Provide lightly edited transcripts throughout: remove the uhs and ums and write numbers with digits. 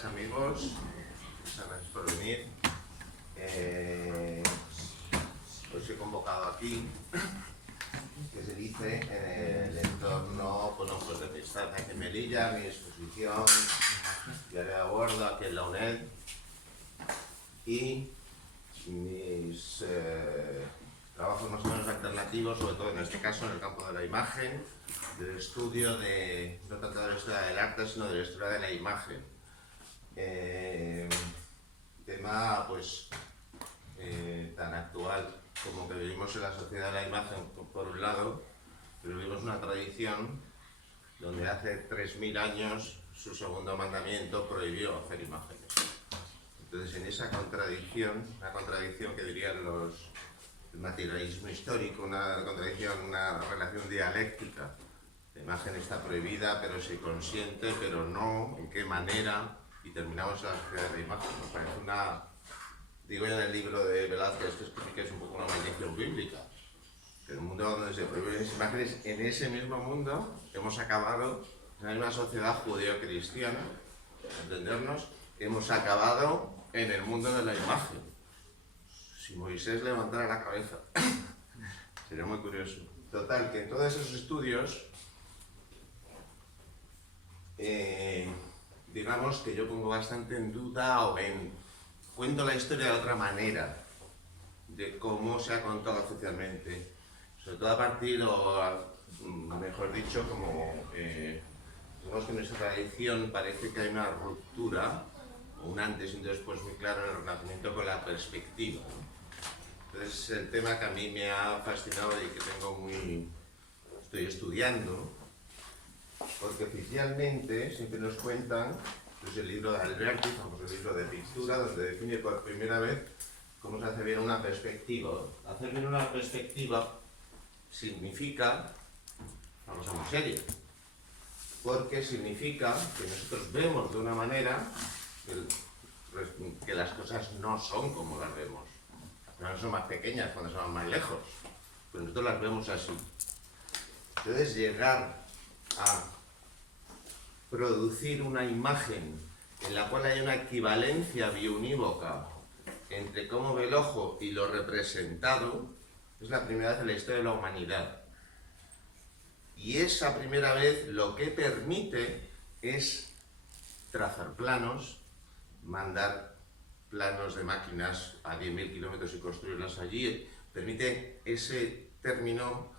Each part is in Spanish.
amigas, amigos, muchas gracias por venir. Os he convocado aquí, que se dice, en el entorno, bueno, pues de Pestaza de Melilla, mi exposición, diario de bordo aquí en la UNED, y mis trabajos más o menos alternativos, sobre todo en este caso en el campo de la imagen, del estudio de, no tanto de la historia del arte, sino de la historia de la imagen. Tema pues tan actual como que vivimos en la sociedad de la imagen por un lado, pero vivimos una tradición donde hace 3000 años su segundo mandamiento prohibió hacer imágenes. Entonces en esa contradicción, una contradicción que dirían el materialismo histórico, una contradicción, una relación dialéctica. La imagen está prohibida, pero se consiente, pero no, en qué manera, y terminamos la sociedad de la imagen. Nos parece una, digo yo en el libro de Velázquez, que es un poco una maldición bíblica. En un mundo donde se prohíben las imágenes, en ese mismo mundo hemos acabado en la misma sociedad judeo-cristiana, entendernos, hemos acabado en el mundo de la imagen. Si Moisés levantara la cabeza, sería muy curioso. Total, que en todos esos estudios, digamos que yo pongo bastante en duda o cuento la historia de otra manera, de cómo se ha contado oficialmente, sobre todo a partir, o mejor dicho, como digamos que en nuestra tradición parece que hay una ruptura, o un antes y un después muy claro en el Renacimiento con la perspectiva, ¿no? Entonces el tema que a mí me ha fascinado y que estoy estudiando, porque oficialmente siempre nos cuentan, pues el libro de Alberti, famoso libro de pintura, donde define por primera vez cómo se hace bien una perspectiva. Hacer bien una perspectiva significa, vamos a muy serio, porque significa que nosotros vemos de una manera que las cosas no son como las vemos. Las cosas son más pequeñas cuando son más lejos, pero nosotros las vemos así. Entonces llegar a producir una imagen en la cual hay una equivalencia biunívoca entre cómo ve el ojo y lo representado, es la primera vez en la historia de la humanidad. Y esa primera vez lo que permite es trazar planos, mandar planos de máquinas a 10.000 kilómetros y construirlas allí, permite ese término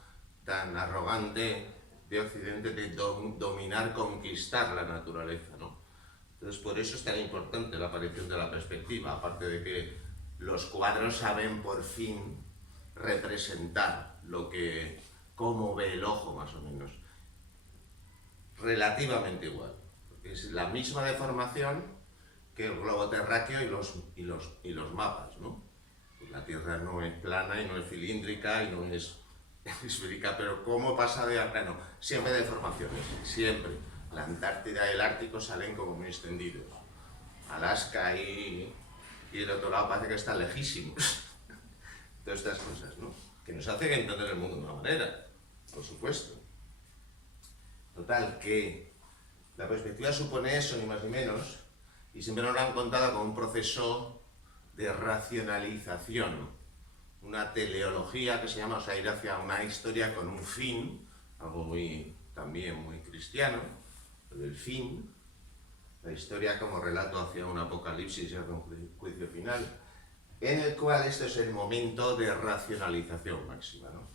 tan arrogante de Occidente de dominar, conquistar la naturaleza, ¿no? Entonces por eso es tan importante la aparición de la perspectiva, aparte de que los cuadros saben por fin representar cómo ve el ojo más o menos, relativamente igual, porque es la misma deformación que el globo terráqueo y los mapas, ¿no? Pues la Tierra no es plana y no es cilíndrica y no es esférica, pero ¿cómo pasa de a plano? Siempre deformaciones, siempre. La Antártida y el Ártico salen como muy extendidos. Alaska y el otro lado parece que están lejísimos. Todas estas cosas, ¿no? Que nos hacen entender el mundo de una manera, por supuesto. Total, que la perspectiva supone eso, ni más ni menos, y siempre nos lo han contado como un proceso de racionalización, una teleología que se llama, o sea, ir hacia una historia con un fin, algo también muy cristiano, el fin, la historia como relato hacia un apocalipsis y hacia un juicio final, en el cual este es el momento de racionalización máxima, ¿no?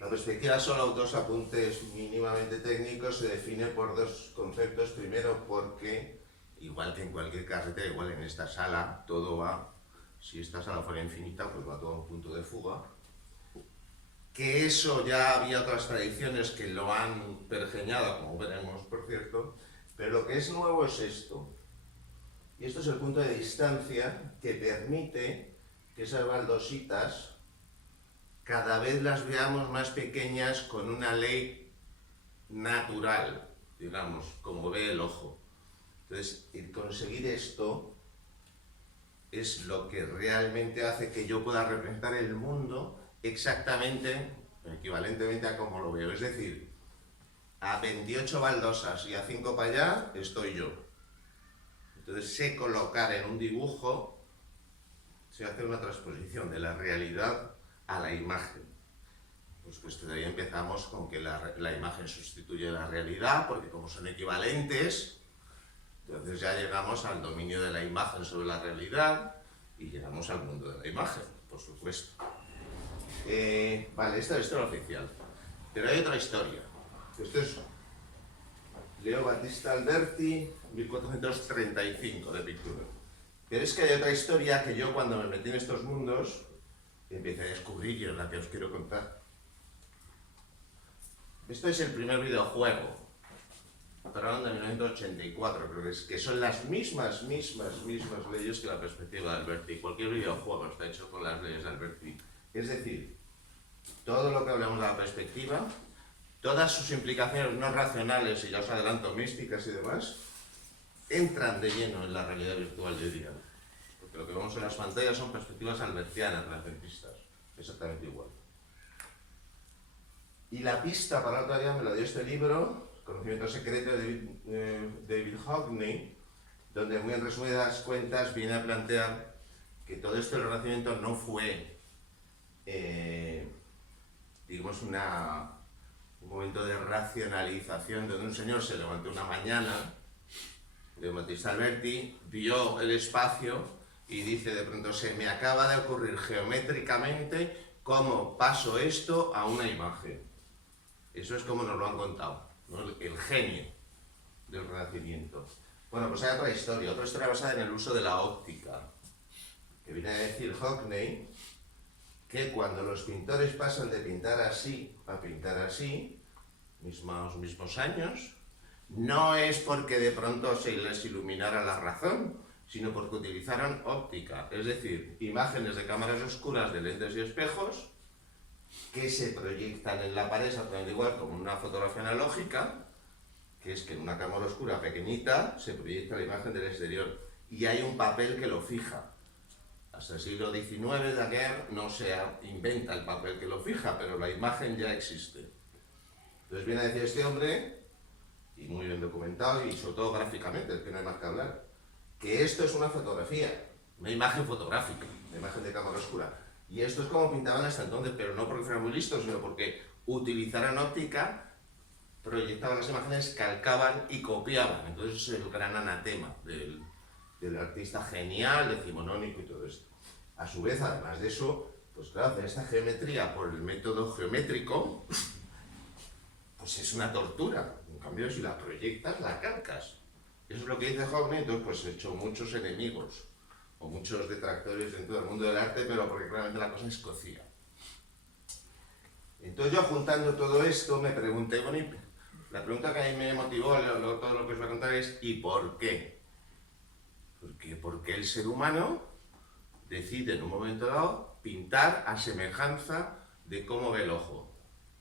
La perspectiva, solo dos apuntes mínimamente técnicos, se define por dos conceptos. Primero, porque, igual que en cualquier carretera, igual en esta sala, todo va, si esta sala fuera infinita, pues va todo a un punto de fuga. Que eso ya había otras tradiciones que lo han pergeñado, como veremos, por cierto, pero lo que es nuevo es esto. Y esto es el punto de distancia que permite que esas baldositas cada vez las veamos más pequeñas con una ley natural, digamos, como ve el ojo. Entonces, el conseguir esto es lo que realmente hace que yo pueda representar el mundo exactamente, equivalentemente a como lo veo. Es decir, a 28 baldosas y a 5 para allá estoy yo. Entonces, sé colocar en un dibujo, se hace una transposición de la realidad a la imagen. Pues de ahí empezamos con que la imagen sustituye la realidad, porque como son equivalentes, entonces ya llegamos al dominio de la imagen sobre la realidad y llegamos al mundo de la imagen, por supuesto. Vale, esta es la historia oficial. Pero hay otra historia. Esto es Leo Battista Alberti, 1435 de pintura. Pero es que hay otra historia que yo, cuando me metí en estos mundos, empecé a descubrir y es la que os quiero contar. Esto es el primer videojuego, perdón, de 1984, creo que son las mismas leyes que la perspectiva de Alberti. Cualquier videojuego está hecho con las leyes de Alberti. Es decir, todo lo que hablamos de la perspectiva, todas sus implicaciones no racionales, y ya os adelanto, místicas y demás, entran de lleno en la realidad virtual de hoy día. Porque lo que vemos en las pantallas son perspectivas albertianas, renacentistas, exactamente igual. Y la pista para otro día me la dio este libro, Conocimiento Secreto de David Hockney, donde muy en resumidas cuentas viene a plantear que todo esto del Renacimiento no fue, digamos, un momento de racionalización donde un señor se levantó una mañana, de Battista Alberti, vio el espacio y dice de pronto, se me acaba de ocurrir geométricamente cómo paso esto a una imagen. Eso es como nos lo han contado, ¿no? El genio del Renacimiento. Bueno, pues hay otra historia basada en el uso de la óptica, que viene a decir Hockney que cuando los pintores pasan de pintar así a pintar así, mismos años, no es porque de pronto se les iluminara la razón, sino porque utilizaron óptica, es decir, imágenes de cámaras oscuras de lentes y espejos que se proyectan en la pared exactamente igual como una fotografía analógica, que es que en una cámara oscura pequeñita se proyecta la imagen del exterior y hay un papel que lo fija. Hasta el siglo XIX, Daguerre no se inventa el papel que lo fija, pero la imagen ya existe. Entonces viene a decir este hombre, y muy bien documentado y sobre todo gráficamente, es que no hay más que hablar, que esto es una fotografía, una imagen fotográfica, una imagen de cámara oscura. Y esto es como pintaban hasta entonces, pero no porque fueran muy listos, sino porque utilizaran óptica, proyectaban las imágenes, calcaban y copiaban. Entonces es el gran anatema del artista genial, decimonónico y todo esto. A su vez, además de eso, pues claro, hacer esta geometría por el método geométrico, pues es una tortura. En cambio, si la proyectas, la calcas. Eso es lo que dice Hockney, entonces pues he hecho muchos enemigos o muchos detractores dentro del mundo del arte, pero porque claramente la cosa es cocida. Entonces yo, juntando todo esto, me pregunté, bueno, la pregunta que a mí me motivó, todo lo que os voy a contar es ¿y por qué? Porque el ser humano decide en un momento dado pintar a semejanza de cómo ve el ojo,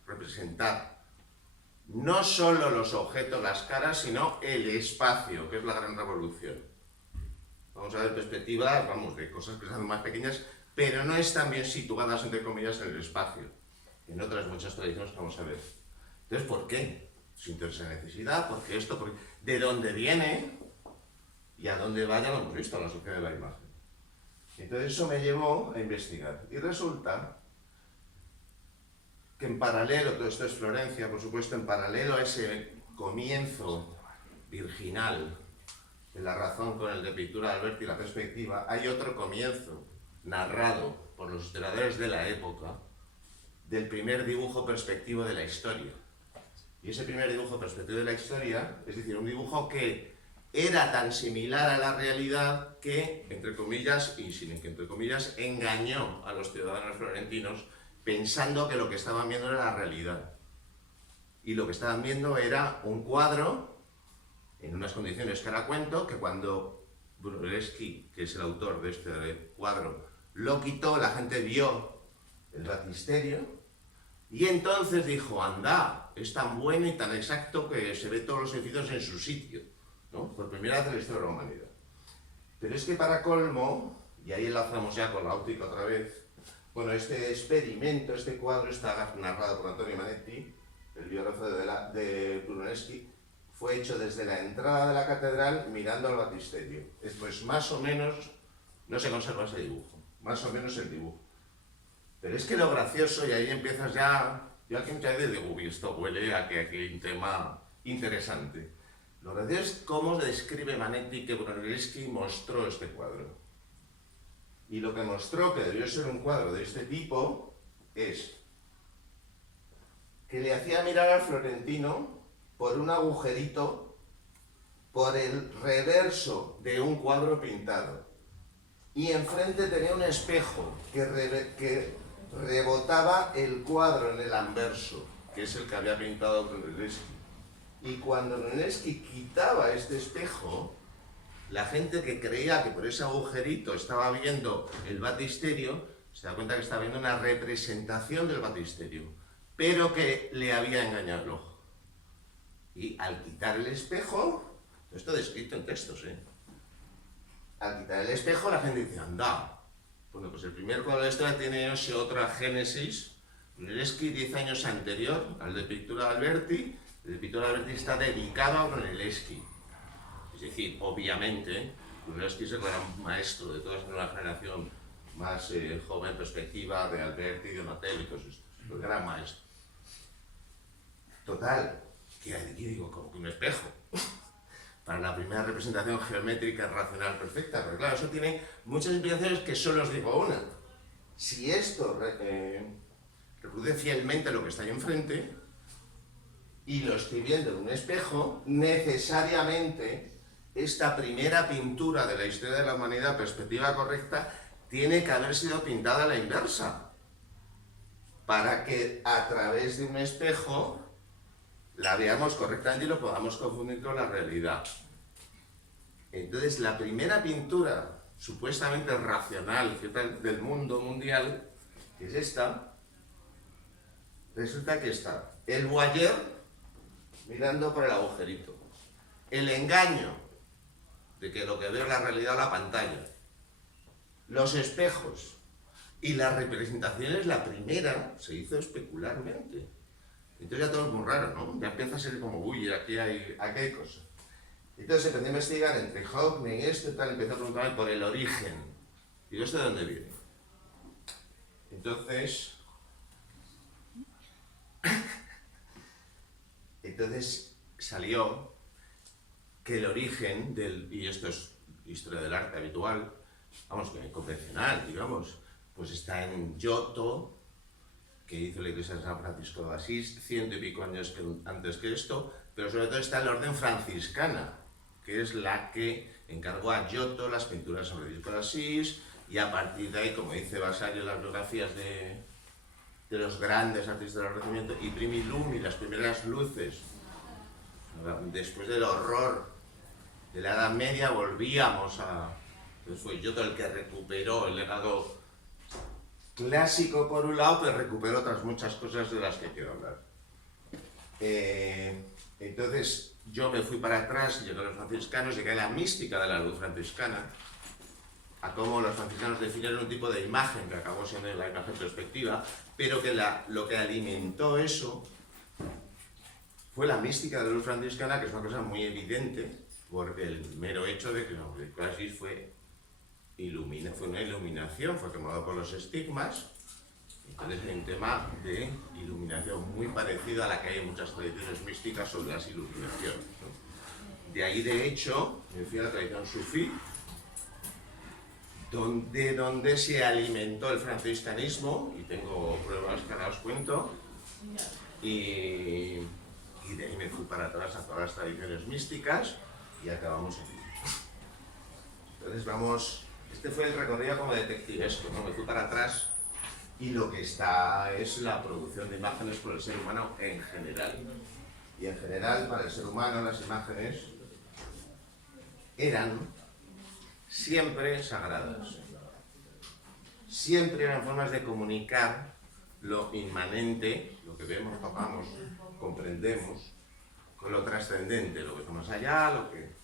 representar no solo los objetos, las caras, sino el espacio, que es la gran revolución. Vamos a ver perspectivas, vamos, de cosas que se hacen más pequeñas, pero no están bien situadas, entre comillas, en el espacio. En otras muchas tradiciones que vamos a ver. Entonces, ¿por qué? Sin esa necesidad, ¿por qué esto? Porque ¿de dónde viene? Y a dónde va, ya lo hemos visto, a la sociedad de la imagen. Entonces eso me llevó a investigar. Y resulta que en paralelo, todo esto es Florencia, por supuesto, en paralelo a ese comienzo virginal de la razón con el de pintura de Alberti y la perspectiva, hay otro comienzo narrado por los historiadores de la época del primer dibujo perspectivo de la historia. Y ese primer dibujo perspectivo de la historia, es decir, un dibujo que era tan similar a la realidad que, entre comillas, y sin que entre comillas, engañó a los ciudadanos florentinos pensando que lo que estaban viendo era la realidad. Y lo que estaban viendo era un cuadro en unas condiciones que ahora cuento, que cuando Brunelleschi, que es el autor de este cuadro, lo quitó, la gente vio el batisterio y entonces dijo, anda, es tan bueno y tan exacto que se ve todos los edificios en su sitio, ¿no? Por primera vez en la historia de la humanidad. Pero es que para colmo, y ahí enlazamos ya con la óptica otra vez, bueno, este experimento, este cuadro está narrado por Antonio Manetti, el biógrafo de Brunelleschi, fue hecho desde la entrada de la catedral mirando al baptisterio. Esto es más o menos, no se conserva ese dibujo, más o menos el dibujo. Pero es que lo gracioso, y ahí empiezas ya, yo aquí muchas veces digo, uy, esto huele a que aquí hay un tema interesante. Lo gracioso es cómo describe Manetti que Brunelleschi mostró este cuadro. Y lo que mostró que debió ser un cuadro de este tipo es que le hacía mirar al florentino por un agujerito por el reverso de un cuadro pintado. Y enfrente tenía un espejo que rebotaba el cuadro en el anverso, que es el que había pintado Brunelleschi. Y cuando Brunelleschi quitaba este espejo, la gente que creía que por ese agujerito estaba viendo el baptisterio, se da cuenta que estaba viendo una representación del baptisterio, pero que le había engañado el ojo. Y al quitar el espejo, esto descrito en textos, al quitar el espejo la gente dice, anda. Bueno, pues el primer cuadro de la historia tiene ese otra génesis. Brunelleschi 10 años anterior al de Pittura de Alberti. El de Pittura de Alberti está dedicado a Brunelleschi. Es decir, obviamente, Brunelleschi es el gran maestro de toda esta nueva generación más joven, perspectiva de Alberti, Donatello y todos estos. El gran maestro. Total, que aquí digo, como que un espejo. Para la primera representación geométrica racional perfecta, pero claro, eso tiene muchas implicaciones que solo os digo una. Si esto reproduce fielmente lo que está ahí enfrente y lo estoy viendo en un espejo, necesariamente esta primera pintura de la historia de la humanidad, perspectiva correcta, tiene que haber sido pintada a la inversa, para que a través de un espejo la veamos correctamente y lo podamos confundir con la realidad. Entonces, la primera pintura supuestamente racional del mundo mundial, que es esta, resulta que está el voyeur mirando por el agujerito, el engaño de que lo que veo es la realidad o la pantalla, los espejos y las representaciones, la primera se hizo especularmente. Entonces ya todo es muy raro, ¿no? Ya empieza a ser como, uy, aquí hay cosas. Entonces empecé a investigar entre Hockney y esto y tal, empecé a preguntarme por el origen. ¿Y esto de dónde viene? Entonces salió que el origen y esto es historia del arte habitual, vamos, convencional, digamos, pues está en Giotto, que hizo la iglesia de San Francisco de Asís, 100 y pico años antes que esto, pero sobre todo está en la orden franciscana, que es la que encargó a Giotto las pinturas de San Francisco de Asís, y a partir de ahí, como dice Vasari en las biografías de los grandes artistas del Renacimiento, y primi lumi, las primeras luces, después del horror de la Edad Media, volvíamos a... Entonces fue Giotto el que recuperó el legado clásico por un lado, pero recuperó otras muchas cosas de las que quiero hablar. Entonces yo me fui para atrás, llegué a los franciscanos, llegué a la mística de la luz franciscana, a cómo los franciscanos definieron un tipo de imagen que acabó siendo la imagen perspectiva, pero que lo que alimentó eso fue la mística de la luz franciscana, que es una cosa muy evidente, por el mero hecho de que el Asís fue una iluminación, fue tomado por los estigmas. Entonces hay un tema de iluminación muy parecido a la que hay en muchas tradiciones místicas sobre las iluminaciones, ¿no? De ahí, de hecho, me fui a la tradición sufí, donde se alimentó el franciscanismo, y tengo pruebas que ahora os cuento, y de ahí me fui para atrás a todas las tradiciones místicas y acabamos aquí. Entonces vamos, este fue el recorrido como detectivesco, ¿no? Me fui para atrás y lo que está es la producción de imágenes por el ser humano en general. Y en general, para el ser humano, las imágenes eran siempre sagradas. Siempre eran formas de comunicar lo inmanente, lo que vemos, tocamos, comprendemos, con lo trascendente, lo que está más allá, lo que...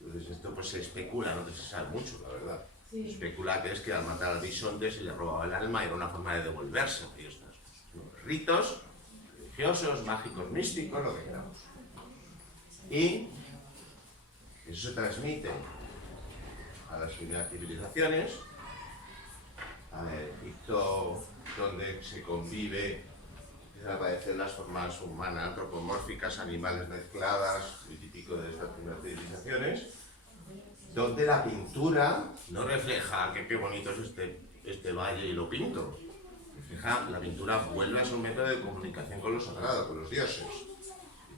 Entonces esto pues se especula, no se sabe mucho, la verdad. Sí. Se especula que es que al matar al bisonte se le robaba el alma y era una forma de devolverse. Y estos, ¿no? Ritos religiosos, mágicos, místicos, lo que queramos. Y eso se transmite a las primeras civilizaciones, a Egipto, donde se convive, empiezan a aparecer las formas humanas, antropomórficas, animales mezcladas, y típico de estas primeras civilizaciones, donde la pintura no refleja que qué bonito es este valle y lo pinto. Refleja, la pintura vuelve a ser un método de comunicación con lo sagrado, con los dioses.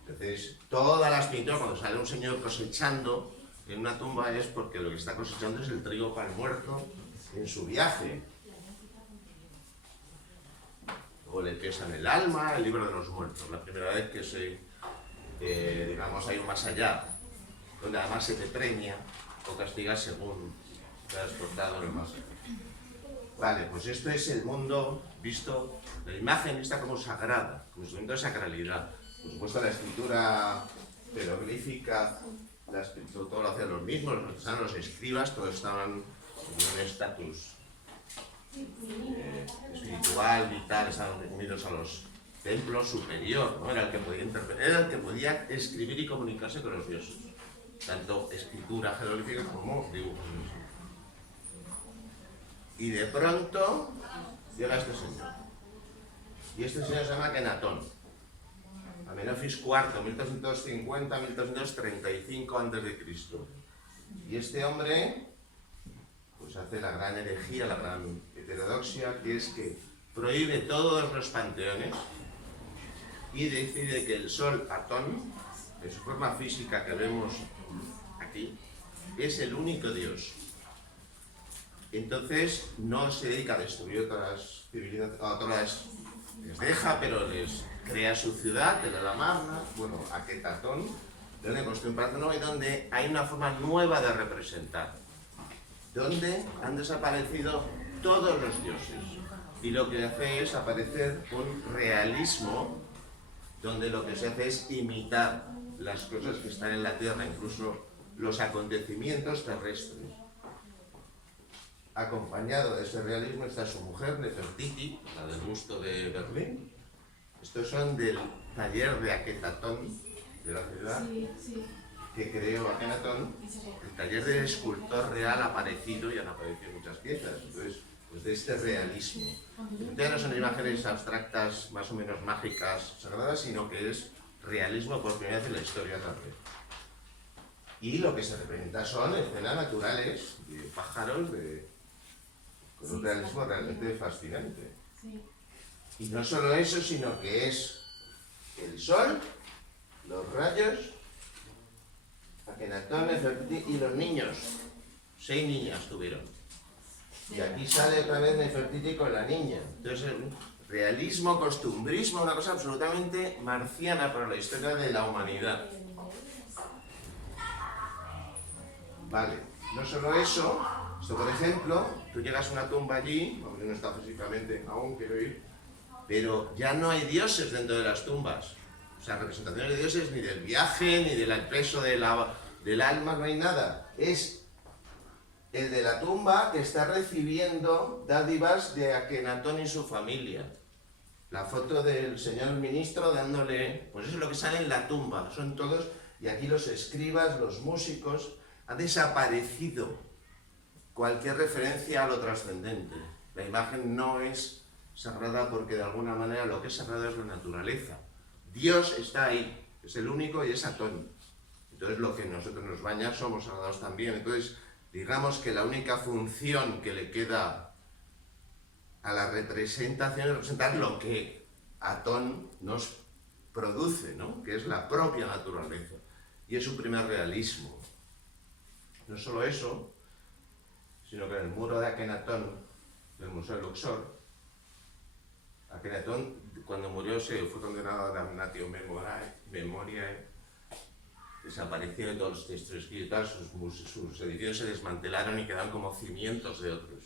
Entonces, todas las pinturas, cuando sale un señor cosechando en una tumba, es porque lo que está cosechando es el trigo para el muerto en su viaje. Luego le pesan el alma, el libro de los muertos. La primera vez que digamos, hay un más allá, donde además se te premia o castiga según te has portado en el más allá. Vale, pues esto es el mundo visto, la imagen vista como sagrada, como instrumento de sacralidad. Por supuesto, la escritura jeroglífica, todo lo hacían los mismos, los artesanos, los escribas, todos estaban en un estatus espiritual, vital, estaban unidos a los templos superior, ¿no? Era el que podía interpretar, era el que podía escribir y comunicarse con los dioses, tanto escritura jeroglífica como dibujos. Y de pronto llega este señor, y este señor se llama Akenatón. Amenofis IV, 1250-1235 a.C. Y este hombre pues hace la gran herejía, la gran heterodoxia, que es que prohíbe todos los panteones y decide que el sol Atón, de su forma física que vemos aquí, es el único dios. Entonces no se dedica a destruir otras civilizaciones, les deja, pero les crea su ciudad, de la Marna, bueno, Aketatón, donde construye un panteón y donde hay una forma nueva de representar, donde han desaparecido todos los dioses. Y lo que hace es aparecer un realismo, donde lo que se hace es imitar las cosas que están en la Tierra, incluso los acontecimientos terrestres. Acompañado de ese realismo está su mujer, Nefertiti, la del busto de Berlín. Estos son del taller de Aketatón, de la ciudad, que creó Akenatón, el taller del escultor real aparecido, y han aparecido muchas piezas, entonces, pues de este realismo. Entonces no son imágenes abstractas, más o menos mágicas, sagradas, sino que es realismo por primera vez en la historia también. Y lo que se representa son escenas naturales, de pájaros, con un realismo realmente fascinante. Y no solo eso, sino que es el sol, los rayos, Akenatón, Nefertiti y los niños. 6 niñas tuvieron. Y aquí sale otra vez Nefertiti con la niña. Entonces, realismo, costumbrismo, una cosa absolutamente marciana para la historia de la humanidad. Vale, no solo eso, esto por ejemplo, tú llegas a una tumba allí, hombre, no está físicamente, aún quiero ir, pero ya no hay dioses dentro de las tumbas. O sea, representaciones de dioses ni del viaje, ni del peso del alma, no hay nada. Es el de la tumba que está recibiendo dádivas de Akenatón y su familia. La foto del señor ministro dándole, pues eso es lo que sale en la tumba, son todos, y aquí los escribas, los músicos, ha desaparecido cualquier referencia a lo trascendente. La imagen no es sagrada porque de alguna manera lo que es sagrado es la naturaleza. Dios está ahí, es el único y es Atón. Entonces lo que nosotros nos baña somos sagrados también. Entonces digamos que la única función que le queda a la representación es representar lo que Atón nos produce, ¿no? Que es la propia naturaleza. Y es su primer realismo. No solo eso, sino que en el muro de Akenatón, del Museo de Luxor, Akenatón, cuando murió, se fue condenado a damnatio memoriae, desapareció de todos los textos escritos, sus edificios se desmantelaron y quedaron como cimientos de otros.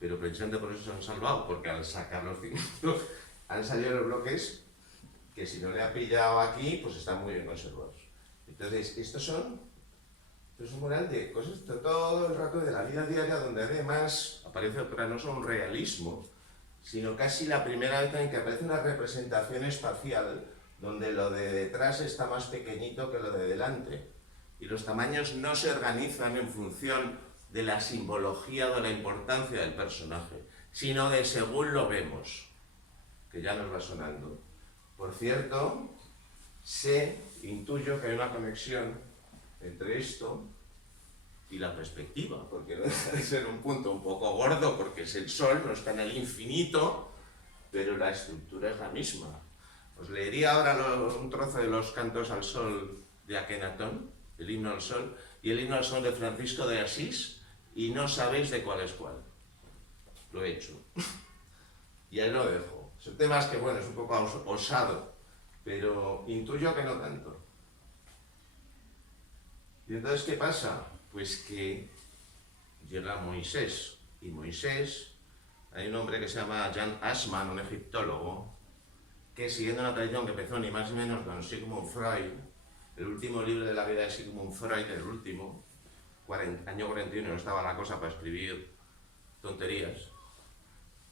Pero precisamente por eso se han salvado, porque al sacar los cimientos han salido los bloques que si no le ha pillado aquí, pues están muy bien conservados. Entonces, estos son un mural de cosas todo el rato de la vida diaria, donde además aparece otra, no solo un realismo, sino casi la primera vez en que aparece una representación espacial donde lo de detrás está más pequeñito que lo de delante. Y los tamaños no se organizan en función de la simbología o de la importancia del personaje, sino de según lo vemos, que ya nos va sonando. Por cierto, intuyo que hay una conexión entre esto y la perspectiva, porque no deja de ser un punto un poco gordo, porque es el sol, no está en el infinito, pero la estructura es la misma. Os leería ahora un trozo de los cantos al sol de Akenatón, el himno al sol, y el himno al sol de Francisco de Asís, y no sabéis de cuál es cuál. Lo he hecho. Y ahí lo dejo. Son temas que, bueno, es un poco osado, pero intuyo que no tanto. ¿Y entonces qué pasa? Pues que llega Moisés, y Moisés, hay un hombre que se llama Jan Assmann, un egiptólogo, que siguiendo una tradición que empezó ni más ni menos con Sigmund Freud, el último libro de la vida de Sigmund Freud, el último, año 41, no estaba la cosa para escribir tonterías,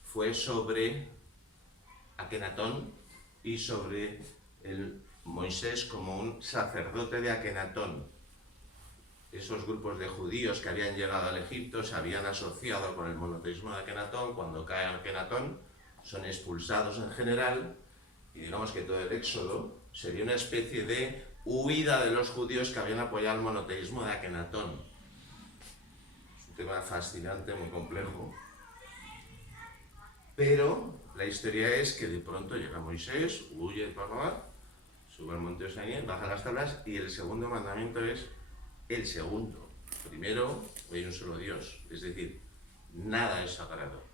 fue sobre Akenatón y sobre el Moisés como un sacerdote de Akenatón. Esos grupos de judíos que habían llegado al Egipto se habían asociado con el monoteísmo de Akenatón. Cuando cae Akenatón son expulsados en general, y digamos que todo el éxodo sería una especie de huida de los judíos que habían apoyado el monoteísmo de Akenatón. Es un tema fascinante, muy complejo. Pero la historia es que de pronto llega Moisés, huye para acabar, sube al monte Sinai, baja las tablas, y el segundo mandamiento es el segundo. Primero, hay un solo Dios, es decir, nada es sagrado.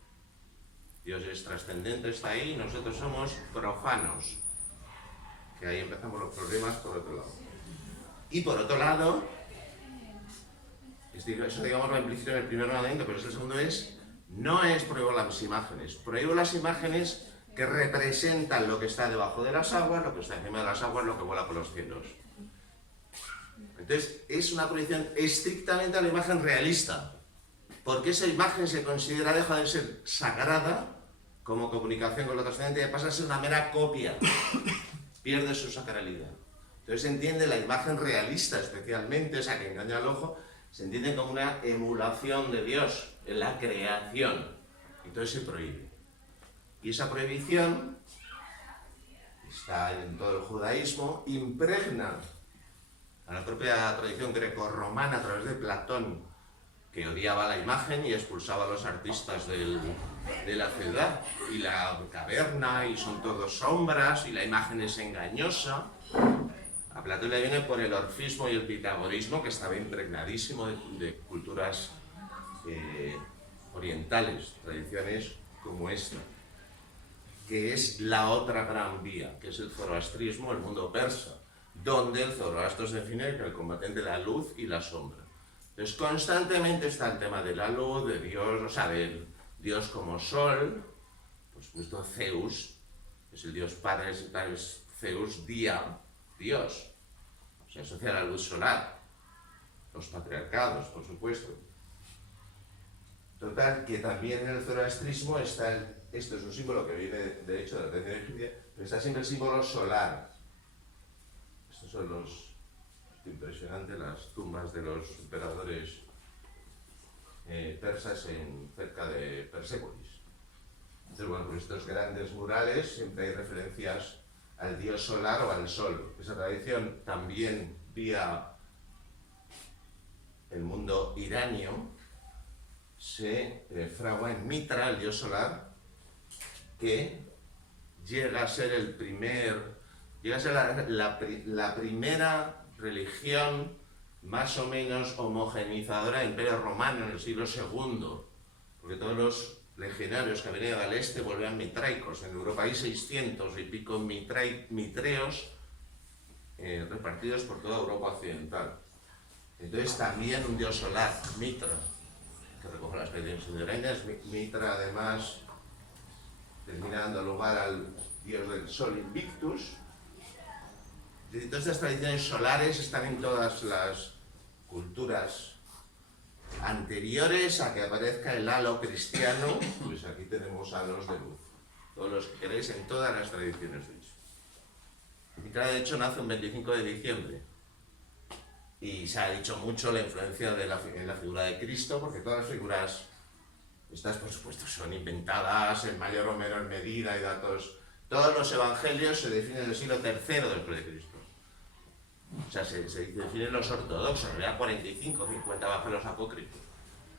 Dios es trascendente, está ahí, nosotros somos profanos. Que ahí empezamos los problemas por otro lado. Y por otro lado, eso digamos lo implícito en el primer mandamiento, pero el segundo no es prohíbo las imágenes. Prohíbo las imágenes que representan lo que está debajo de las aguas, lo que está encima de las aguas, lo que vuela por los cielos. Entonces, es una prohibición estrictamente a la imagen realista, porque esa imagen se considera, deja de ser sagrada como comunicación con lo trascendente y pasa a ser una mera copia, pierde su sacralidad. Entonces se entiende la imagen realista, especialmente esa que engaña al ojo, se entiende como una emulación de Dios en la creación. Entonces se prohíbe. Y esa prohibición está en todo el judaísmo, impregna a la propia tradición grecorromana a través de Platón, que odiaba la imagen y expulsaba a los artistas de la ciudad, y la caverna, y son todos sombras, y la imagen es engañosa. A Platón le viene por el orfismo y el pitagorismo, que estaba impregnadísimo de culturas orientales, tradiciones como esta, que es la otra gran vía, que es el zoroastrismo, el mundo persa, donde el zoroastro se define como el combatiente de la luz y la sombra. Entonces constantemente está el tema de la luz, de Dios, o sea, del Dios como sol, pues puesto Zeus, es el Dios Padre, es Zeus, día, Dios. Se asocia a la luz solar, los patriarcados, por supuesto. Total, que también en el zoroastrismo está esto es un símbolo que viene de hecho de la tradición egipcia, pero está siempre el símbolo solar. Estos son impresionantes las tumbas de los emperadores persas cerca de Persépolis. Entonces, bueno, pues estos grandes murales siempre hay referencias al dios solar o al sol. Esa tradición también vía el mundo iranio se fragua en Mitra, el dios solar, que llega a ser la primera religión más o menos homogeneizadora del Imperio Romano en el siglo II, porque todos los legionarios que venían al este volvían mitraicos. En Europa hay 600 y pico mitreos repartidos por toda Europa occidental. Entonces también un dios solar, Mitra, que recoge las tradiciones indígenas. Mitra además termina dando lugar al dios del sol Invictus. Y todas estas tradiciones solares están en todas las culturas anteriores a que aparezca el halo cristiano. Pues aquí tenemos halos de luz, todos los que queréis en todas las tradiciones de hecho. Mitra de hecho nace un 25 de diciembre. Y se ha dicho mucho la influencia en la figura de Cristo, porque todas las figuras, estas por supuesto son inventadas, el mayor o menor medida y datos. Todos los evangelios se definen en el siglo III después de Cristo. O sea, se definen los ortodoxos, había 45, 50 bajo los apócrifos.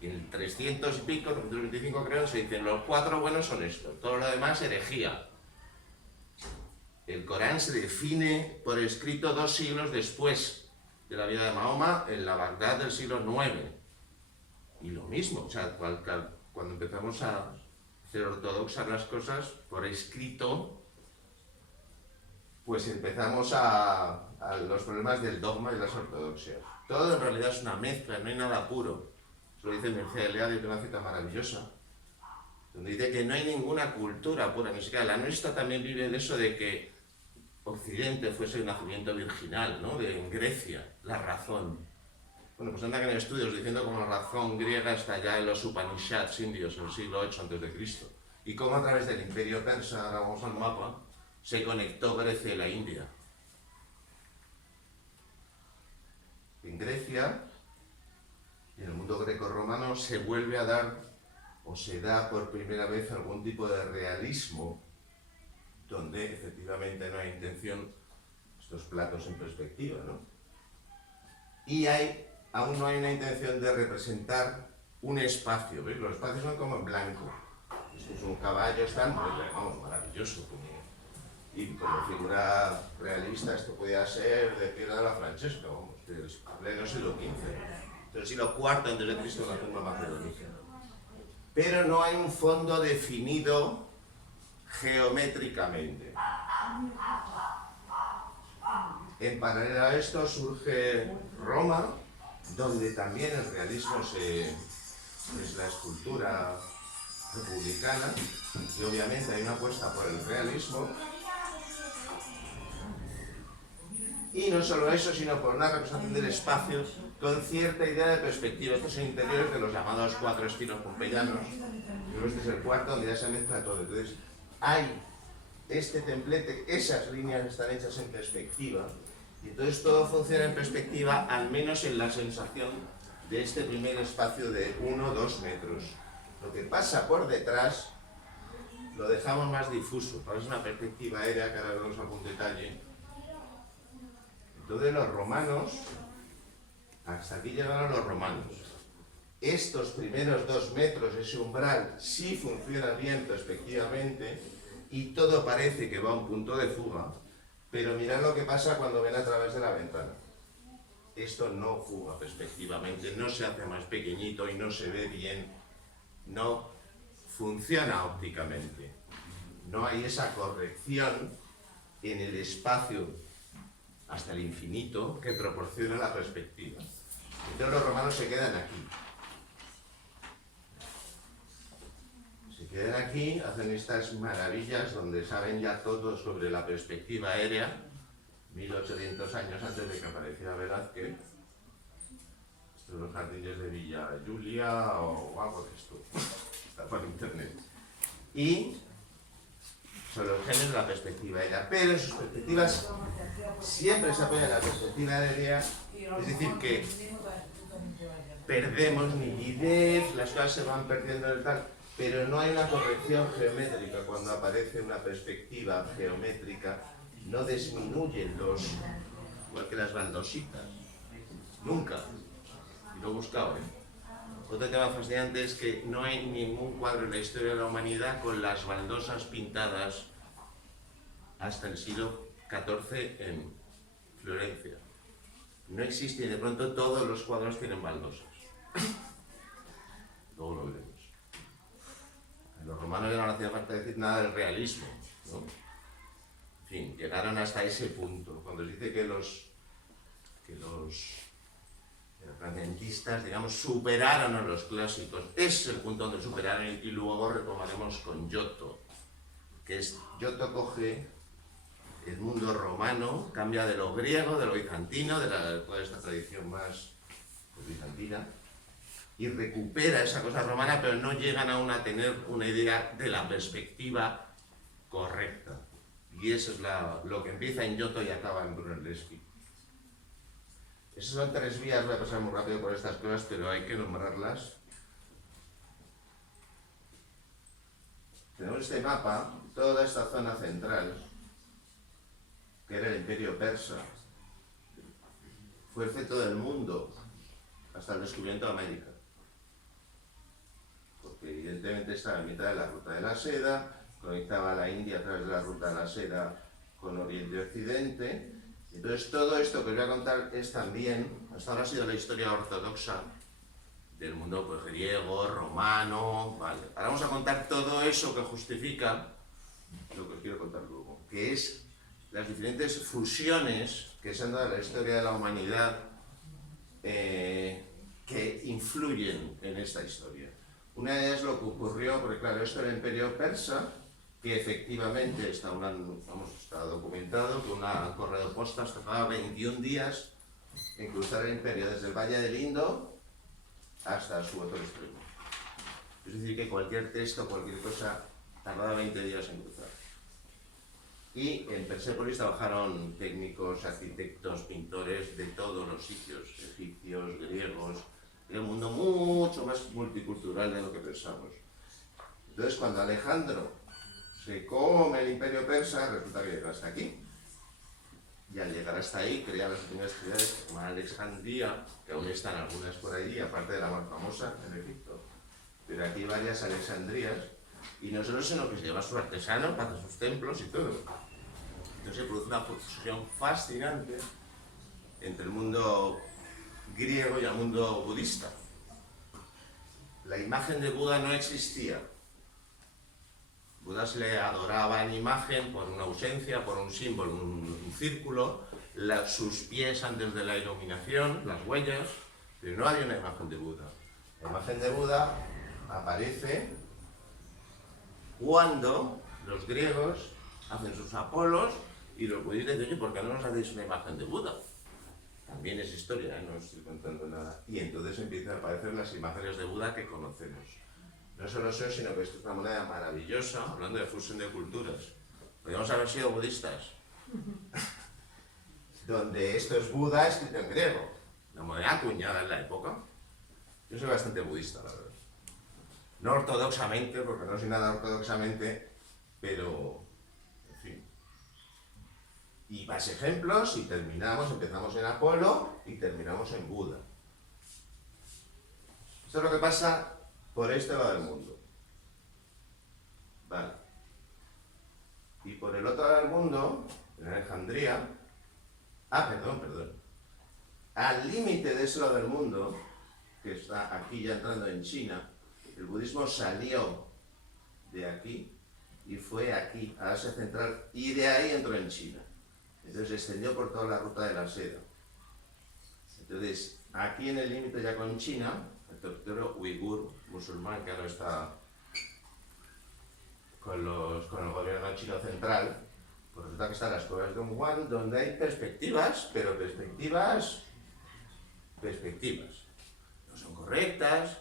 Y en el 300 y pico, 325 creo, se dicen los 4 buenos son estos, todo lo demás herejía. El Corán se define por escrito 2 siglos después de la vida de Mahoma, en la Bagdad del siglo IX. Y lo mismo, o sea, cuando empezamos a hacer ortodoxas las cosas por escrito, pues empezamos a los problemas del dogma y las ortodoxias. Todo en realidad es una mezcla, no hay nada puro. Eso lo dice Mircea Eliade de una cita maravillosa, donde dice que no hay ninguna cultura pura, ni siquiera la nuestra también vive de eso de que Occidente fuese un nacimiento virginal, ¿no? En Grecia, la razón. Bueno, pues andan en estudios diciendo cómo la razón griega está ya en los Upanishads indios en el siglo VIII a.C. Y cómo a través del imperio persa, ahora vamos al mapa, se conectó Grecia y la India. En Grecia, en el mundo greco-romano, se vuelve a dar, o se da por primera vez, algún tipo de realismo, donde efectivamente no hay intención, estos platos en perspectiva, ¿no? Y aún no hay una intención de representar un espacio, ¿veis? Los espacios son como en blanco. Esto es un caballo, están, vamos, maravilloso. Y como figura realista esto podía ser de Piedra de la Francesca, vamos, del pleno siglo XV. Del siglo IV antes de Cristo, la tumba macedonica. Pero no hay un fondo definido geométricamente. En paralelo a esto surge Roma, donde también el realismo es la escultura republicana, y obviamente hay una apuesta por el realismo. Y no solo eso, sino por una representación del espacio con cierta idea de perspectiva. Estos son interiores de los llamados 4 estilos pompeyanos. Y este es el cuarto, donde ya se mezcla todo. Entonces, hay este templete, esas líneas están hechas en perspectiva, y entonces todo funciona en perspectiva, al menos en la sensación de este primer espacio de 1 o 2 metros. Lo que pasa por detrás lo dejamos más difuso, parece una perspectiva aérea, que ahora vemos algún detalle. Entonces los romanos, hasta aquí llegaron los romanos. Estos primeros 2 metros, ese umbral, sí funciona bien perspectivamente y todo parece que va a un punto de fuga, pero mirad lo que pasa cuando ven a través de la ventana. Esto no fuga perspectivamente, no se hace más pequeñito y no se ve bien, no funciona ópticamente. No hay esa corrección en el espacio hasta el infinito que proporciona la perspectiva. Entonces los romanos se quedan aquí. Quedan aquí, hacen estas maravillas donde saben ya todo sobre la perspectiva aérea, 1800 años antes de que apareciera Velázquez. Estos son los jardines de Villa Giulia o algo de esto, está por internet. Y son los genios de la perspectiva aérea, pero sus perspectivas siempre se apoyan en la perspectiva aérea, es decir, que perdemos nitidez, las cosas se van perdiendo en el tal. Pero no hay una corrección geométrica. Cuando aparece una perspectiva geométrica, no disminuyen igual que las baldositas. Nunca. Y lo he buscado, Otro tema fascinante es que no hay ningún cuadro en la historia de la humanidad con las baldosas pintadas hasta el siglo XIV en Florencia. No existe, y de pronto todos los cuadros tienen baldosas. Luego lo veremos. Los romanos ya no hacía falta decir nada del realismo, ¿no? En fin, llegaron hasta ese punto. Cuando se dice que los renacentistas, digamos, superaron a los clásicos, ese es el punto donde superaron, y luego retomaremos con Giotto, que es, Giotto coge el mundo romano, cambia de lo griego, de lo bizantino, de toda esta tradición más bizantina, y recupera esa cosa romana, pero no llegan aún a tener una idea de la perspectiva correcta. y eso es lo que empieza en Giotto y acaba en Brunelleschi. Esas son 3 vías, voy a pasar muy rápido por estas cosas, pero hay que nombrarlas. Tenemos este mapa, toda esta zona central, que era el Imperio Persa, fue el centro del mundo hasta el descubrimiento de América. Porque evidentemente estaba en mitad de la ruta de la seda, conectaba a la India a través de la ruta de la seda con Oriente y Occidente. Entonces todo esto que os voy a contar es también, hasta ahora ha sido la historia ortodoxa del mundo pues, griego, romano, vale. Ahora vamos a contar todo eso que justifica lo que os quiero contar luego, que es las diferentes fusiones que se han dado en la historia de la humanidad que influyen en esta historia. Una de ellas es lo que ocurrió, porque claro, esto era el Imperio Persa, que efectivamente está documentado que una correo de postas tardaba 21 días en cruzar el imperio desde el Valle del Indo hasta su otro extremo. Es decir, que cualquier texto, cualquier cosa, tardaba 20 días en cruzar. Y en Persépolis trabajaron técnicos, arquitectos, pintores de todos los sitios, egipcios, griegos. Era un mundo mucho más multicultural de lo que pensamos. Entonces, cuando Alejandro se come el Imperio Persa, resulta que llega hasta aquí. Y al llegar hasta ahí, crea las primeras ciudades como Alejandría, que aún están algunas por allí, aparte de la más famosa, en Egipto. Pero aquí hay varias Alejandrías, y no solo eso, sino que se lleva a sus artesanos para hacer sus templos y todo. Entonces se produce una fusión fascinante entre el mundo griego y el mundo budista. La imagen de Buda no existía. Buda se le adoraba en imagen por una ausencia, por un símbolo, un círculo, sus pies antes de la iluminación, las huellas, pero no había una imagen de Buda. La imagen de Buda aparece cuando los griegos hacen sus Apolos y los budistas dicen, oye, ¿por qué no nos hacéis una imagen de Buda? También es historia, no estoy contando nada. Y entonces empiezan a aparecer las imágenes de Buda que conocemos. No solo eso, sino que esto es una moneda maravillosa, hablando de fusión de culturas. Podríamos haber sido budistas, donde esto es Buda escrito en griego, la moneda acuñada en la época. Yo soy bastante budista, la verdad. No ortodoxamente, porque no soy nada ortodoxamente, pero, en fin. Y más ejemplos, y empezamos en Apolo y terminamos en Buda. Esto es lo que pasa por este lado del mundo. Vale. Y por el otro lado del mundo, en Alejandría, perdón. Al límite de ese lado del mundo, que está aquí ya entrando en China, el budismo salió de aquí y fue aquí, a Asia Central, y de ahí entró en China. Entonces se extendió por toda la ruta de la seda. Entonces, aquí en el límite ya con China, el territorio uigur, musulmán, que ahora está con el gobierno chino central, pues resulta que están las cuevas de Dongguan, donde hay perspectivas, pero perspectivas. No son correctas,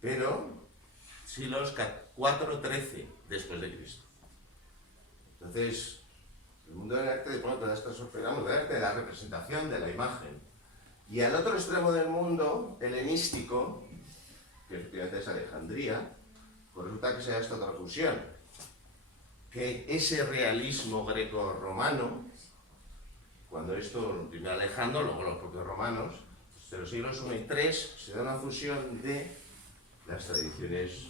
pero siglos 4-13 después de Cristo. Entonces, el mundo del arte, bueno, todas estas operamos del arte, de la representación, de la imagen. Y al otro extremo del mundo, helenístico, que efectivamente es Alejandría, pues resulta que se da esta otra fusión. Que ese realismo greco-romano, cuando esto, primero Alejandro, luego los propios romanos, de los siglos I y III, se da una fusión de las tradiciones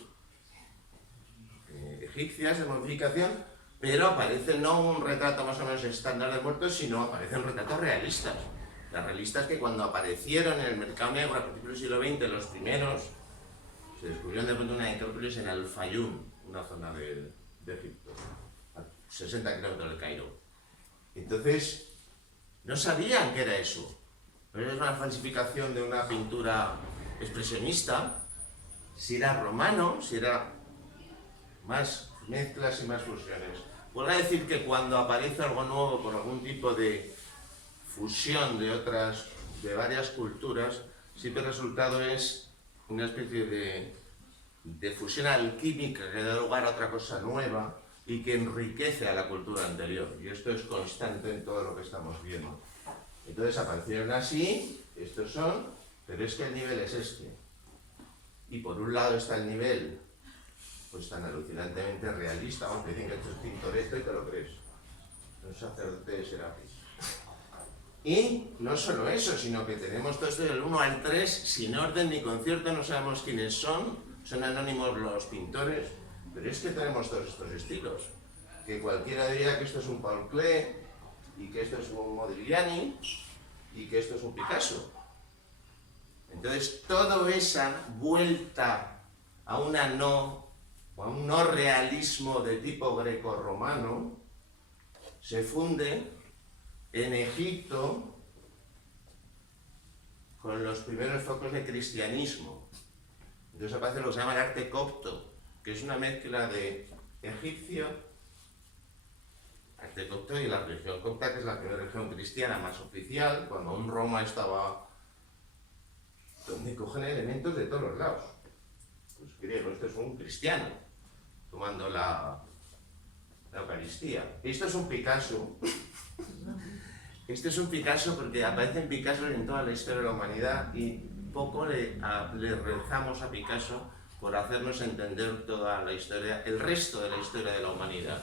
egipcias de modificación, pero aparece no un retrato más o menos estándar de muertos, sino aparecen retratos realistas. Las realistas que cuando aparecieron en el mercado negro a principios del siglo XX, los primeros, se descubrieron de pronto una necrópolis en Al-Fayum, una zona de Egipto, a 60 kilómetros del Cairo. Entonces, no sabían qué era eso. Pero es una falsificación de una pintura expresionista, si era romano, si era más mezclas y más fusiones. Podría decir que cuando aparece algo nuevo por algún tipo de fusión de varias culturas, siempre el resultado es una especie de fusión alquímica que da lugar a otra cosa nueva, y que enriquece a la cultura anterior. Y esto es constante en todo lo que estamos viendo. Entonces aparecieron así, estos son, pero es que el nivel es este. Y por un lado está el nivel, pues tan alucinantemente realista, aunque dicen que esto es Tintoretto y te lo crees. Un sacerdote de Serapis. Y no solo eso, sino que tenemos todo esto del 1 al 3, sin orden ni concierto, no sabemos quiénes son anónimos los pintores, pero es que tenemos todos estos estilos. Que cualquiera diría que esto es un Paul Klee, y que esto es un Modigliani, y que esto es un Picasso. Entonces, toda esa vuelta a un no realismo de tipo grecorromano se funde en Egipto con los primeros focos de cristianismo. Entonces aparece lo que se llama el arte copto, que es una mezcla de egipcio, arte copto y la religión copta, que es la primera religión cristiana más oficial, cuando aún Roma estaba donde cogen elementos de todos los lados. Pues griego, esto es un cristiano tomando la Eucaristía. Esto es un Picasso. Este es un Picasso porque aparecen Picasso en toda la historia de la humanidad y poco le rezamos a Picasso por hacernos entender toda la historia, el resto de la historia de la humanidad,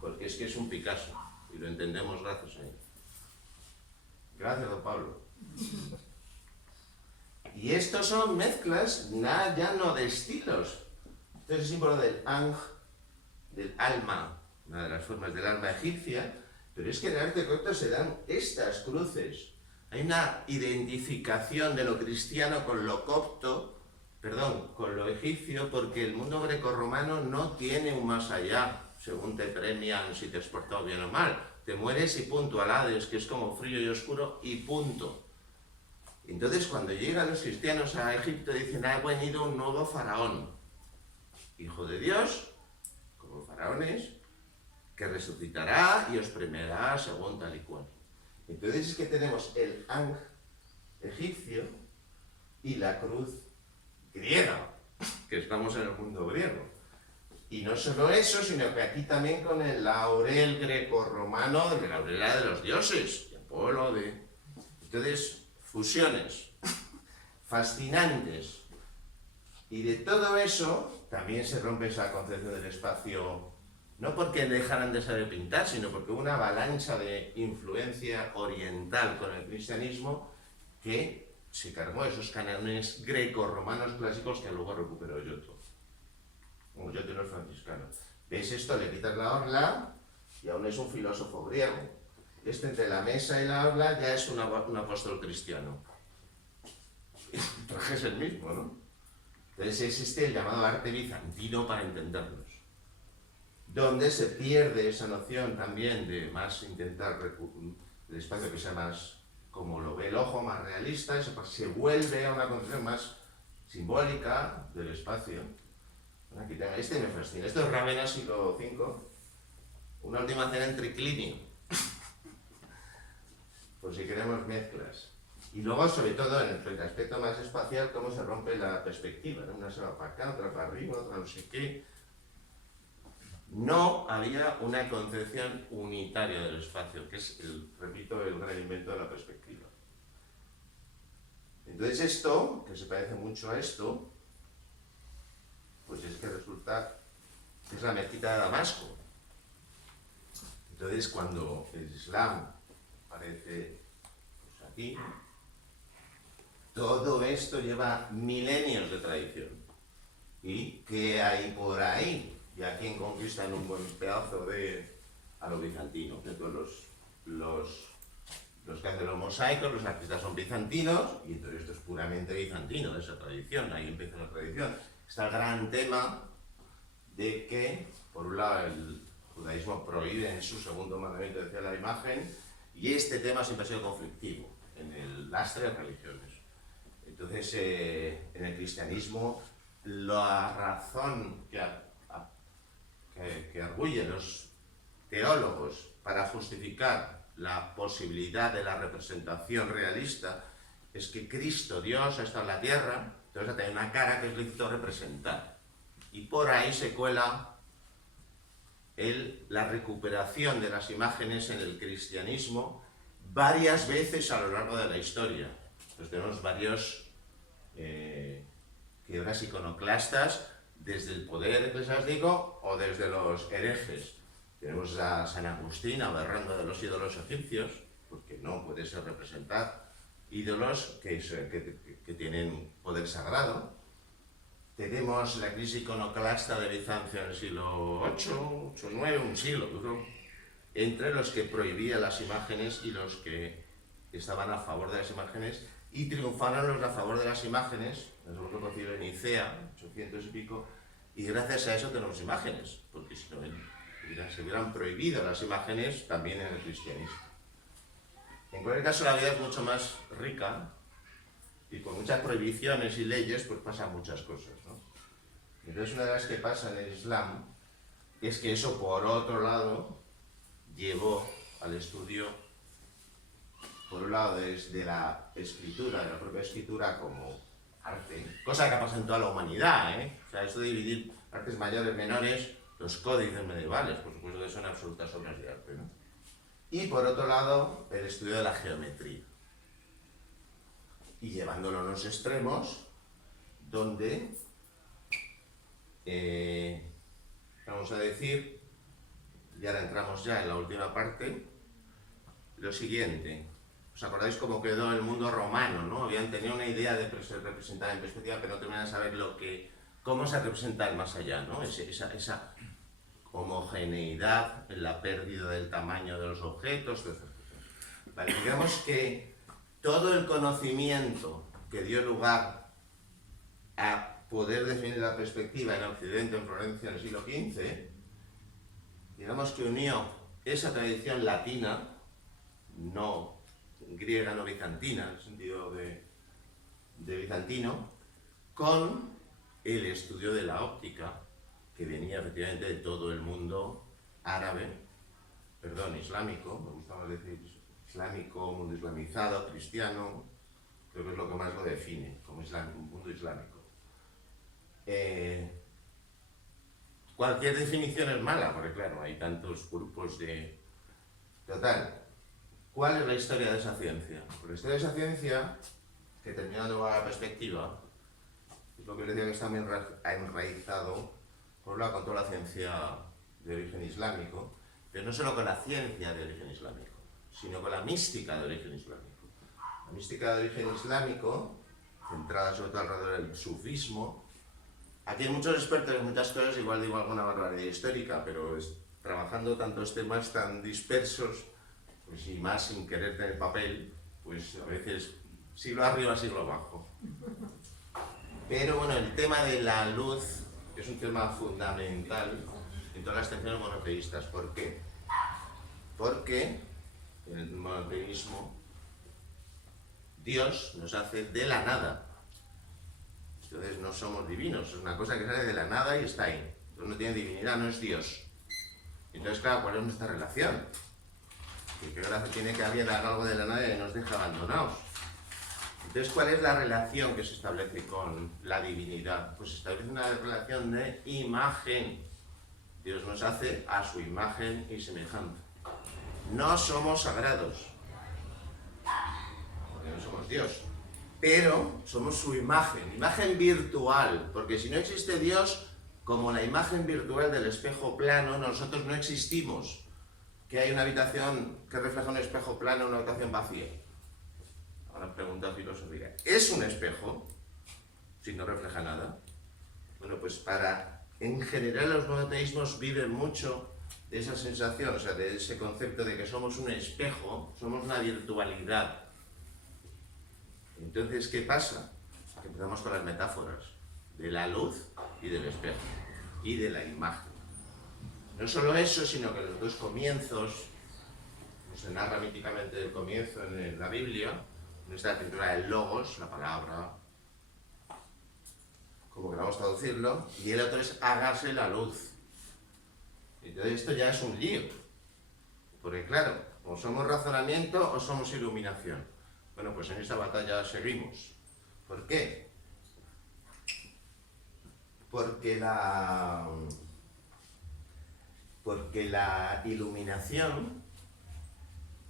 porque es que es un Picasso y lo entendemos gracias a él. Gracias, don Pablo. Y estos son mezclas ya no de estilos. Este es el símbolo del del alma, una de las formas del alma egipcia. Pero es que en el arte copto se dan estas cruces. Hay una identificación de lo cristiano con lo copto, con lo egipcio, porque el mundo grecorromano no tiene un más allá, según te premian si te has portado bien o mal. Te mueres y punto, al Hades, que es como frío y oscuro, y punto. Entonces, cuando llegan los cristianos a Egipto, dicen, ha venido un nuevo faraón, hijo de Dios, como faraones, que resucitará y os premiará según tal y cual. Entonces es que tenemos el Ankh egipcio y la cruz griega, que estamos en el mundo griego. Y no solo eso, sino que aquí también con el laurel grecorromano, de la laurela de los dioses, de Apolo, Entonces, fusiones fascinantes. Y de todo eso también se rompe esa concepción del espacio. No porque dejaran de saber pintar, sino porque hubo una avalancha de influencia oriental con el cristianismo que se cargó esos cánones greco-romanos clásicos que luego recuperó Giotto. Como Giotto no es franciscano. ¿Ves esto? Le quitas la orla y aún es un filósofo griego. Este entre la mesa y la orla ya es un apóstol cristiano. El traje es el mismo, ¿no? Entonces es el llamado arte bizantino para entendernos, donde se pierde esa noción también de más intentar el espacio que sea más como lo ve el ojo, más realista, se vuelve a una concepción más simbólica del espacio. Aquí tengo, este me fascina, esto es Rávena, siglo V, una última cena en triclinio, por si queremos mezclas. Y luego, sobre todo, en el aspecto más espacial, cómo se rompe la perspectiva, ¿no? Una se va para acá, otra para arriba, otra no sé qué. No había una concepción unitaria del espacio, que es, repito, el gran invento de la perspectiva. Entonces esto, que se parece mucho a esto, pues es que resulta que es la mezquita de Damasco. Entonces cuando el Islam aparece pues, aquí, todo esto lleva milenios de tradición. ¿Y qué hay por ahí? Y a quien conquistan un buen pedazo a lo bizantino. Entonces los que hacen los mosaicos, los artistas son bizantinos, y entonces esto es puramente bizantino, de esa tradición, ahí empieza la tradición. Está el gran tema de que, por un lado, el judaísmo prohíbe en su segundo mandamiento decir la imagen, y este tema siempre ha sido conflictivo en el lastre de religiones. Entonces, en el cristianismo, la razón que arguyen los teólogos para justificar la posibilidad de la representación realista es que Cristo, Dios, ha estado en la tierra, entonces tiene una cara que es lícito representar. Y por ahí se cuela la recuperación de las imágenes en el cristianismo varias veces a lo largo de la historia. Pues tenemos varios figuras iconoclastas desde el poder eclesiástico o desde los herejes. Tenemos a San Agustín aberrando de los ídolos egipcios, porque no puede ser representar ídolos que tienen poder sagrado. Tenemos la crisis iconoclasta de Bizancio en el siglo VIII, IX, un siglo duro, entre los que prohibían las imágenes y los que estaban a favor de las imágenes, y triunfaron los a favor de las imágenes, en el segundo concilio de Nicea, 800 y pico, y gracias a eso tenemos imágenes, porque si no se hubieran prohibido las imágenes también en el cristianismo. En cualquier caso, la vida es mucho más rica, y con muchas prohibiciones y leyes, pues pasan muchas cosas, ¿no? Entonces, una de las que pasa en el Islam es que eso, por otro lado, llevó al estudio, por un lado, desde la escritura, de la propia escritura como arte, cosa que ha pasado en toda la humanidad, ¿eh? O sea, esto de dividir artes mayores, menores, los códices medievales, por supuesto que son absolutas obras de arte, ¿no? Y por otro lado, el estudio de la geometría. Y llevándolo a los extremos, donde vamos a decir, y ahora entramos ya en la última parte, lo siguiente. ¿Os acordáis cómo quedó el mundo romano, no? Habían tenido una idea de representar en perspectiva, pero no terminaban de saber cómo se representa el más allá, ¿no? Esa homogeneidad en la pérdida del tamaño de los objetos, etc. Vale, digamos que todo el conocimiento que dio lugar a poder definir la perspectiva en Occidente, en Florencia, en el siglo XV, digamos que unió esa tradición latina, no griega, no bizantina, en el sentido de bizantino, con el estudio de la óptica, que venía efectivamente de todo el mundo islámico, me gusta más decir islámico, mundo islamizado, cristiano, creo que es lo que más lo define, como un mundo islámico. Cualquier definición es mala, porque claro, hay tantos grupos de... Total, ¿cuál es la historia de esa ciencia? Pues la historia de esa ciencia, que terminando la perspectiva, es lo que les decía, que está muy enraizado, por un lado, con toda la ciencia de origen islámico, pero no solo con la ciencia de origen islámico, sino con la mística de origen islámico. La mística de origen islámico, centrada sobre todo alrededor del sufismo. Aquí hay muchos expertos en muchas cosas, igual digo alguna barbaridad histórica, pero trabajando tantos temas tan dispersos, pues y más sin querer tener papel, pues a veces siglo arriba, siglo abajo. Pero bueno, el tema de la luz es un tema fundamental en todas las tradiciones monoteístas. ¿Por qué? Porque en el monoteísmo Dios nos hace de la nada. Entonces no somos divinos, es una cosa que sale de la nada y está ahí. Entonces no tiene divinidad, no es Dios. Entonces, claro, ¿cuál es nuestra relación? ¿Qué gracia tiene que alguien haga algo de la nada y nos deja abandonados? Entonces, ¿cuál es la relación que se establece con la divinidad? Pues se establece una relación de imagen. Dios nos hace a su imagen y semejanza. No somos sagrados, porque no somos Dios, pero somos su imagen virtual, porque si no existe Dios, como la imagen virtual del espejo plano, nosotros no existimos. Que hay una habitación que refleja un espejo plano, una habitación vacía. Ahora pregunta filosófica. ¿Es un espejo si no refleja nada? Bueno, pues en general los monoteísmos viven mucho de esa sensación, o sea, de ese concepto de que somos un espejo, somos una virtualidad. Entonces, ¿qué pasa? Que empezamos con las metáforas de la luz y del espejo y de la imagen. No solo eso, sino que los dos comienzos, pues se narra míticamente el comienzo en la Biblia, en esta escritura del logos, la palabra, como queramos traducirlo, y el otro es hágase la luz. Entonces esto ya es un lío, porque claro, o somos razonamiento o somos iluminación. Bueno, pues en esta batalla seguimos. ¿Por qué? Porque porque la iluminación,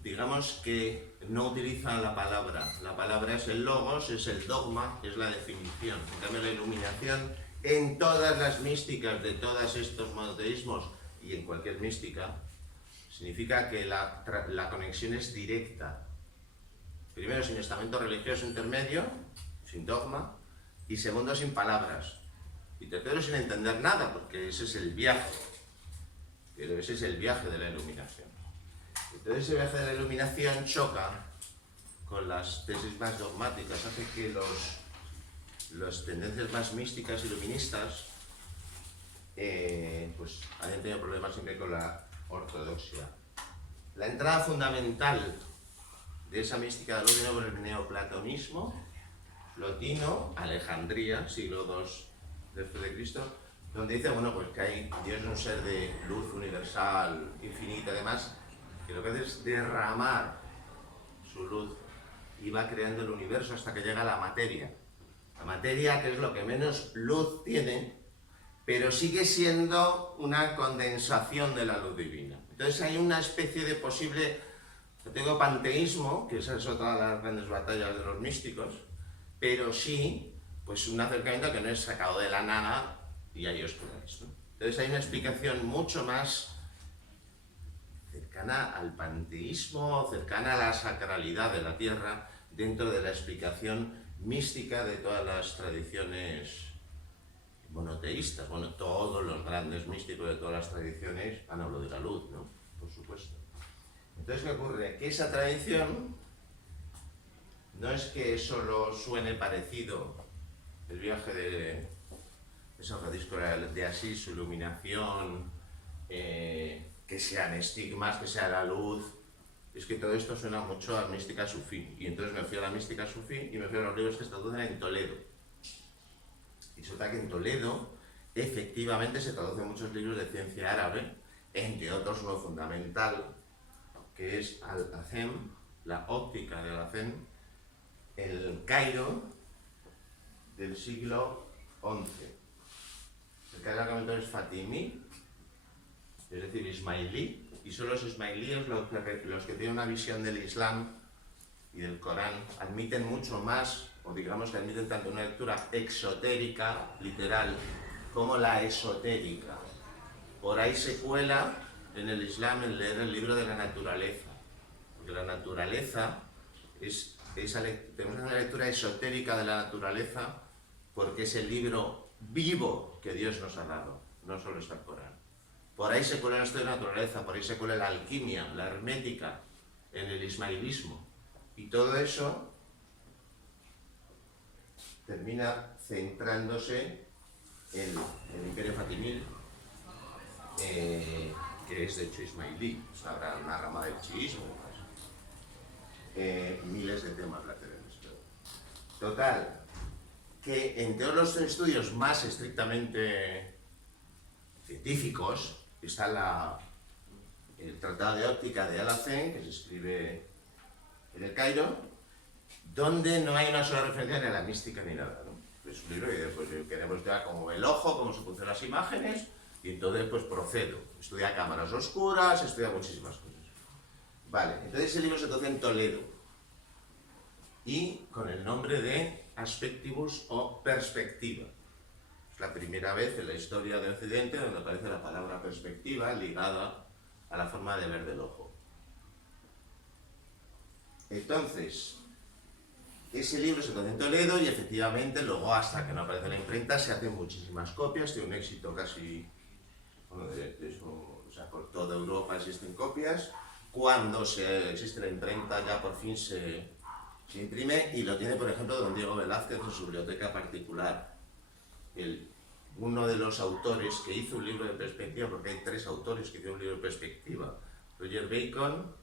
digamos que no utiliza la palabra es el logos, es el dogma, es la definición. En cambio, la iluminación en todas las místicas de todos estos monoteísmos y en cualquier mística, significa que la conexión es directa. Primero, sin estamento religioso intermedio, sin dogma, y segundo, sin palabras. Y tercero, sin entender nada, porque ese es el viaje. Pero ese es el viaje de la iluminación. Entonces ese viaje de la iluminación choca con las tesis más dogmáticas, hace que las tendencias más místicas y iluministas pues hayan tenido problemas siempre con la ortodoxia. La entrada fundamental de esa mística de luz viene por el neoplatonismo, Plotino, Alejandría, siglo II después de Cristo, donde dice, bueno, pues que Dios es un ser de luz universal, infinita, además, que lo que hace es derramar su luz y va creando el universo hasta que llega a la materia. La materia, que es lo que menos luz tiene, pero sigue siendo una condensación de la luz divina. Entonces hay una especie de posible, yo tengo panteísmo, que esa es otra de las grandes batallas de los místicos, pero sí, pues un acercamiento que no es sacado de la nada y ahí os quedáis, ¿no? Entonces hay una explicación mucho más cercana al panteísmo, cercana a la sacralidad de la tierra, dentro de la explicación mística de todas las tradiciones monoteístas. Bueno, todos los grandes místicos de todas las tradiciones han hablado de la luz, ¿no? Por supuesto. Entonces, ¿qué ocurre? Que esa tradición no es que solo suene parecido el viaje de San Francisco de Asís, su iluminación, que sean estigmas, que sea la luz. Es que todo esto suena mucho a mística sufí. Y entonces me fui a la mística sufí y me fui a los libros que se traducen en Toledo. Y resulta que en Toledo, efectivamente, se traducen muchos libros de ciencia árabe, entre otros uno fundamental, que es Al-Azem, la óptica de Al-Azem, el Cairo del siglo XI. El Cairo es fatimí, es decir, ismailí, y son los ismailíes los que tienen una visión del Islam y del Corán, admiten mucho más, o digamos que admiten tanto una lectura exotérica, literal, como la esotérica. Por ahí se cuela en el Islam el leer el libro de la naturaleza, porque la naturaleza tenemos una lectura esotérica de la naturaleza porque es el libro vivo que Dios nos ha dado, no solo está el Corán. Por ahí se cuela el estudio de la naturaleza, por ahí se cuela la alquimia, la hermética, en el ismailismo. Y todo eso termina centrándose en el Imperio Fatimí, que es de hecho ismailí, o sea, habrá una rama del chiismo, miles de temas laterales. Total, que entre los estudios más estrictamente científicos está el Tratado de Óptica de Al-Azem, que se escribe en el Cairo, donde no hay una sola referencia ni a la mística ni nada, ¿no? Es un libro que pues, queremos estudiar como el ojo, cómo se funcionan las imágenes, y entonces pues procedo. Estudia cámaras oscuras, estudia muchísimas cosas. Vale, entonces ese libro se traduce en Toledo, y con el nombre de Aspectibus o perspectiva. Es la primera vez en la historia de Occidente donde aparece la palabra perspectiva ligada a la forma de ver del ojo. Entonces, ese libro se traduce en Toledo y efectivamente luego hasta que no aparece en la imprenta se hacen muchísimas copias, tiene un éxito casi, bueno, o sea, por toda Europa existen copias. Cuando existe la imprenta ya por fin se imprime y lo tiene por ejemplo don Diego Velázquez en su biblioteca particular. Uno de los autores que hizo un libro de perspectiva, porque hay 3 autores que hicieron un libro de perspectiva, Roger Bacon,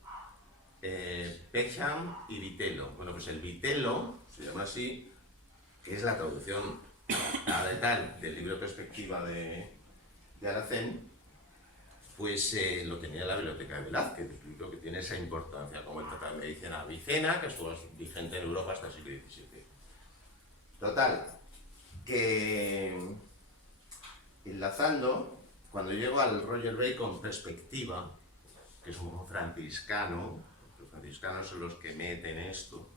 Peckham y Vitello. Bueno, pues el Vitello, se llama así, que es la traducción tal del libro de perspectiva de Al-Azem, pues lo tenía en la biblioteca de Velázquez, explico que tiene esa importancia, como el Tratado de Medicina Avicena, que estuvo vigente en Europa hasta el siglo XVII. Total, que enlazando, cuando llego al Roger Bacon perspectiva, que es un franciscano, los franciscanos son los que meten esto,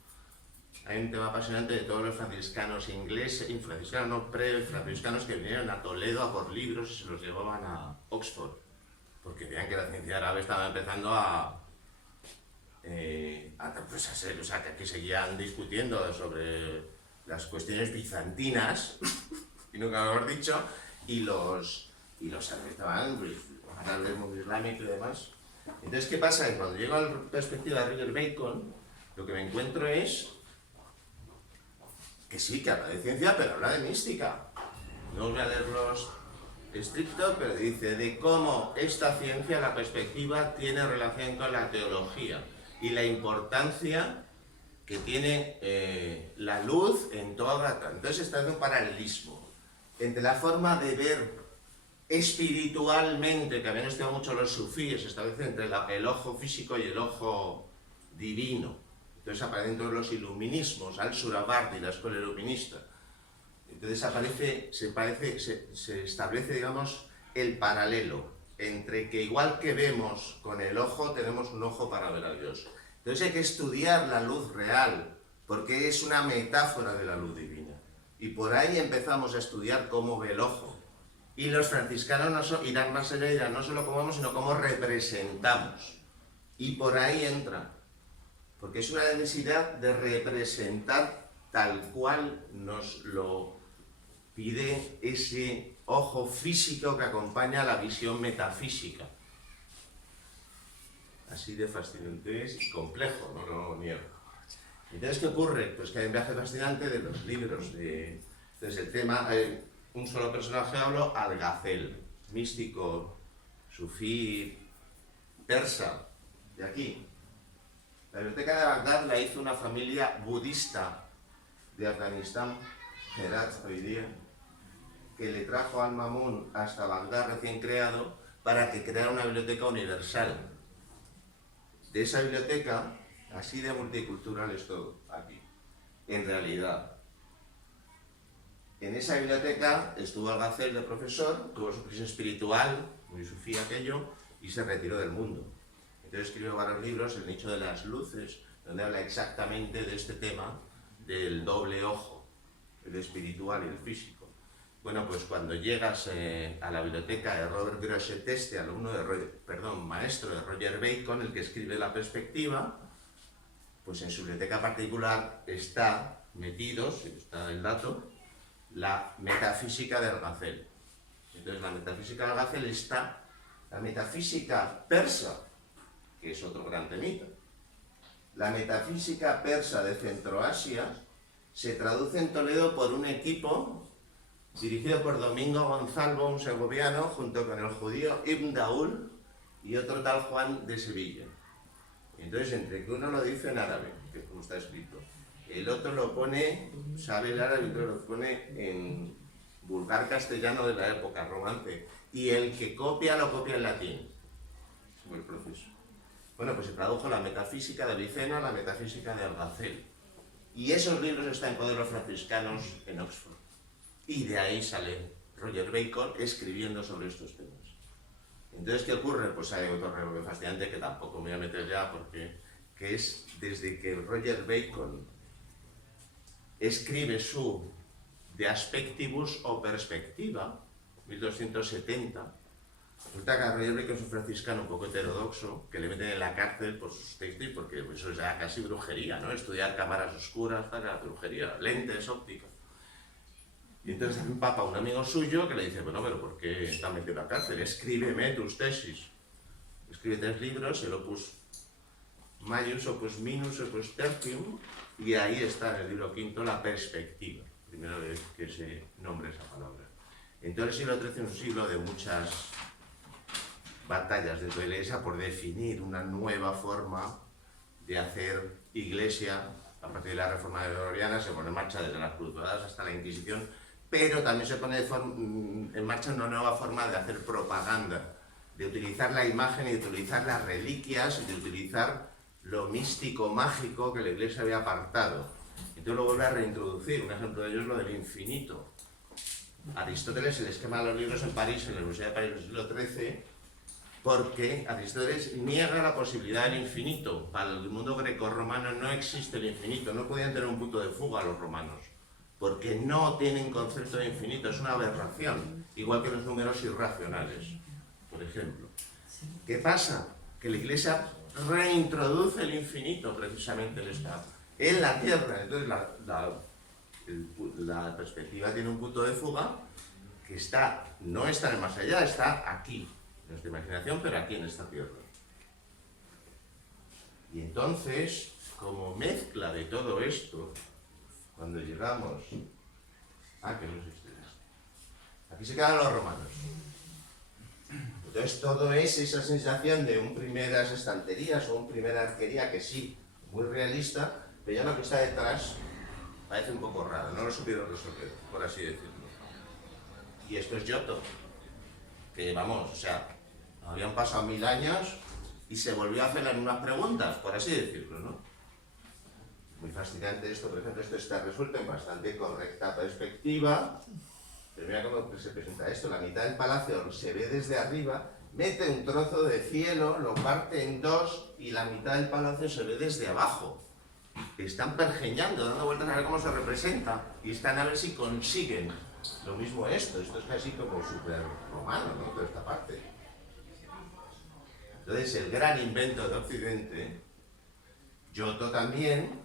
hay un tema apasionante de todos los franciscanos ingleses, y franciscanos no pre-franciscanos que vinieron a Toledo a por libros y se los llevaban a Oxford, porque veían que la ciencia árabe estaba empezando pues a ser, o sea, que aquí seguían discutiendo sobre las cuestiones bizantinas, y nunca lo hemos dicho, y los árabes estaban pues, hablando del mundo islámico y demás. Entonces, ¿qué pasa? Que cuando llego a la perspectiva de Roger Bacon, lo que me encuentro es que sí, que habla de ciencia, pero habla de mística. No os voy a leer los estrictos, pero dice de cómo esta ciencia, la perspectiva, tiene relación con la teología y la importancia que tiene la luz en toda. Entonces está en un paralelismo entre la forma de ver espiritualmente, que habían estudiado mucho los sufíes, se establece entre el ojo físico y el ojo divino. Entonces aparecen todos los iluminismos, Al-Surabardi, la escuela iluminista. Entonces se establece, digamos, el paralelo entre que igual que vemos con el ojo, tenemos un ojo para ver a Dios. Entonces hay que estudiar la luz real, porque es una metáfora de la luz divina. Y por ahí empezamos a estudiar cómo ve el ojo. Y los franciscanos irán más allá, dirán no solo cómo vemos, sino cómo representamos. Y por ahí entra. Porque es una necesidad de representar tal cual nos lo pide ese ojo físico que acompaña a la visión metafísica. Así de fascinante es y complejo, no lo niego. Entonces, ¿qué ocurre? Pues que hay un viaje fascinante de los libros. Entonces, el tema, un solo personaje hablo, Al-Ghazal, místico, sufí, persa, de aquí. La biblioteca de Bagdad la hizo una familia budista de Afganistán, Herat hoy día, que le trajo al Mamun hasta Bagdad recién creado para que creara una biblioteca universal. De esa biblioteca, así de multicultural es todo aquí, en realidad. En esa biblioteca estuvo Al-Ghazal de profesor, tuvo su crisis espiritual, muy sufí aquello, y se retiró del mundo. Entonces escribió varios libros, El nicho de las luces, donde habla exactamente de este tema del doble ojo, el espiritual y el físico. Bueno, pues cuando llegas a la biblioteca de Robert Grosseteste, maestro de Roger Bacon, el que escribe La perspectiva, pues en su biblioteca particular está metidos, está el dato, la metafísica de Al-Ghazal. Entonces la metafísica de Al-Ghazal está la metafísica persa, que es otro gran temita. La metafísica persa de Centroasia se traduce en Toledo por un equipo dirigido por Domingo Gonzalvo, un segoviano, junto con el judío Ibn Daul y otro tal Juan de Sevilla. Entonces, entre que uno lo dice en árabe, que es como está escrito, el otro lo pone, sabe el árabe y otro lo pone en vulgar castellano de la época, romance, y el que copia lo copia en latín. Es el proceso. Bueno, pues se tradujo la metafísica de Avicena, la metafísica de Al-Ghazal. Y esos libros están en poder de los franciscanos en Oxford. Y de ahí sale Roger Bacon escribiendo sobre estos temas. Entonces, ¿qué ocurre? Pues hay otro reloj fascinante que tampoco me voy a meter ya, porque que es desde que Roger Bacon escribe su De Aspectibus o Perspectiva, 1270, resulta que Roger Bacon es un franciscano un poco heterodoxo, que le meten en la cárcel por sus textos, porque eso es ya casi brujería, ¿no? Estudiar cámaras oscuras, tal, era brujería, lentes, ópticas. Y entonces hay un papa, un amigo suyo, que le dice, bueno, pero ¿por qué está metido en la cárcel? Escríbeme tus tesis. Escribe 3 libros, el Opus Maius, Opus Minus, Opus Tertium, y ahí está en el libro quinto la perspectiva, primera vez que se nombra esa palabra. Entonces el siglo XIII es un siglo de muchas batallas dentro de la Iglesia por definir una nueva forma de hacer Iglesia. A partir de la Reforma Gregoriana se pone en marcha desde las Cruzadas hasta la Inquisición, pero también se pone en marcha una nueva forma de hacer propaganda, de utilizar la imagen y de utilizar las reliquias y de utilizar lo místico, mágico que la Iglesia había apartado. Entonces lo vuelve a reintroducir. Un ejemplo de ello es lo del infinito. Aristóteles se les quema los libros en París, en la Universidad de París del siglo XIII, porque Aristóteles niega la posibilidad del infinito. Para el mundo grecorromano no existe el infinito, no podían tener un punto de fuga los romanos, porque no tienen concepto de infinito, es una aberración, igual que los números irracionales, por ejemplo. ¿Qué pasa? Que la Iglesia reintroduce el infinito precisamente en la Tierra. Entonces la perspectiva tiene un punto de fuga que no está en el más allá, está aquí, en nuestra imaginación, pero aquí en esta Tierra. Y entonces, como mezcla de todo esto, cuando llegamos a que no sé ustedes, aquí se quedan los romanos. Entonces todo es esa sensación de un primeras estanterías o un primera arquería que sí, muy realista, pero ya lo que está detrás parece un poco raro, no lo supieron resolver, por así decirlo. Y esto es Giotto, que vamos, o sea, habían pasado 1000 años y se volvió a hacer las mismas preguntas, por así decirlo, ¿no? Muy fascinante esto, por ejemplo, esto está resuelto en bastante correcta perspectiva. Pero mira cómo se presenta esto, la mitad del palacio se ve desde arriba, mete un trozo de cielo, lo parte en dos y la mitad del palacio se ve desde abajo. Están pergeñando, dando vueltas a ver cómo se representa y están a ver si consiguen lo mismo esto es casi como súper romano, ¿no? Toda esta parte. Entonces el gran invento de Occidente, Giotto también,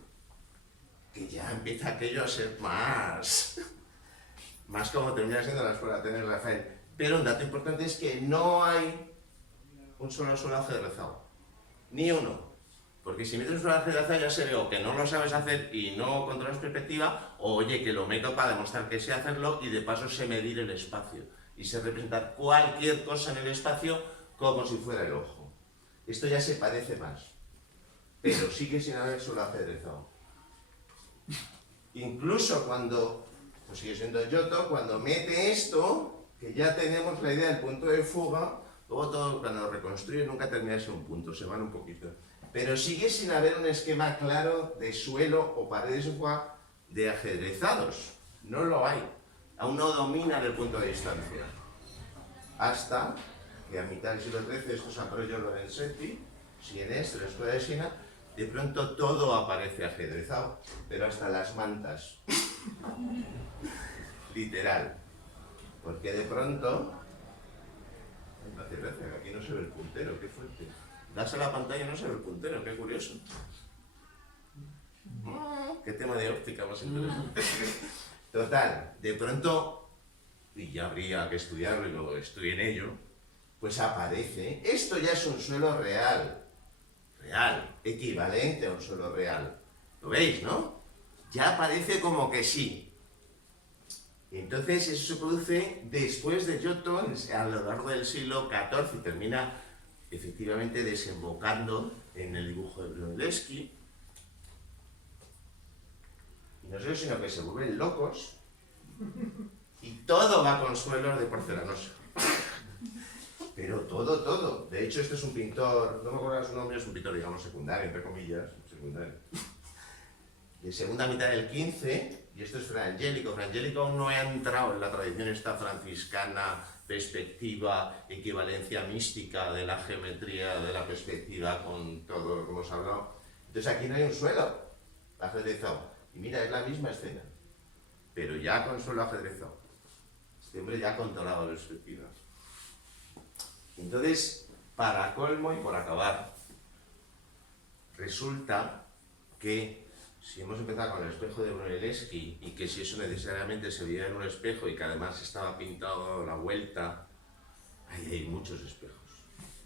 que ya empieza aquello a ser más como termina siendo la escuela de Rafael. Pero un dato importante es que no hay un solo suelo ajedrezado, ni uno. Porque si metes un suelo ajedrezado ya se ve o que no lo sabes hacer y no controlas perspectiva, o oye, que lo meto para demostrar que sé hacerlo y de paso sé medir el espacio y sé representar cualquier cosa en el espacio como si fuera el ojo. Esto ya se parece más, pero sigue sin haber suelo ajedrezado. Incluso cuando, pues sigue siendo Giotto, cuando mete esto, que ya tenemos la idea del punto de fuga, luego todo cuando lo reconstruye nunca termina de ser un punto, se van un poquito. Pero sigue sin haber un esquema claro de suelo o paredes de fuga de ajedrezados. No lo hay. Aún no domina el punto de distancia. Hasta que a mitad del siglo XIII, estos Ambrogio Lorenzetti, Sienés, de la Escuela de Siena, de pronto todo aparece ajedrezado, pero hasta las mantas. Literal. Porque de pronto... Me hace gracia, que aquí no se ve el puntero, qué fuerte. Das a la pantalla y no se ve el puntero, qué curioso. Qué tema de óptica más interesante. Total, de pronto, y ya habría que estudiarlo y luego estoy en ello, pues aparece, esto ya es un suelo real, equivalente a un suelo real. ¿Lo veis, no? Ya aparece como que sí. Y entonces eso se produce después de Giotto, a lo largo del siglo XIV, y termina efectivamente desembocando en el dibujo de Brunelleschi. Y no solo, sino que se vuelven locos y todo va con suelos de porcelanosa. Pero todo. De hecho, este es un pintor, no me acuerdo su nombre, es un pintor, digamos, secundario, entre comillas, secundario, de segunda mitad del XV, y esto es Fra Angelico. Fra Angelico aún no ha entrado en la tradición esta franciscana, perspectiva, equivalencia mística de la geometría, de la perspectiva con todo lo que hemos hablado. Entonces aquí no hay un suelo ajedrezado. Y mira, es la misma escena, pero ya con suelo ajedrezado. Este hombre ya ha controlado la perspectiva. Entonces, para colmo y por acabar, resulta que si hemos empezado con el espejo de Brunelleschi y que si eso necesariamente se veía en un espejo y que además estaba pintado a la vuelta, ahí hay muchos espejos.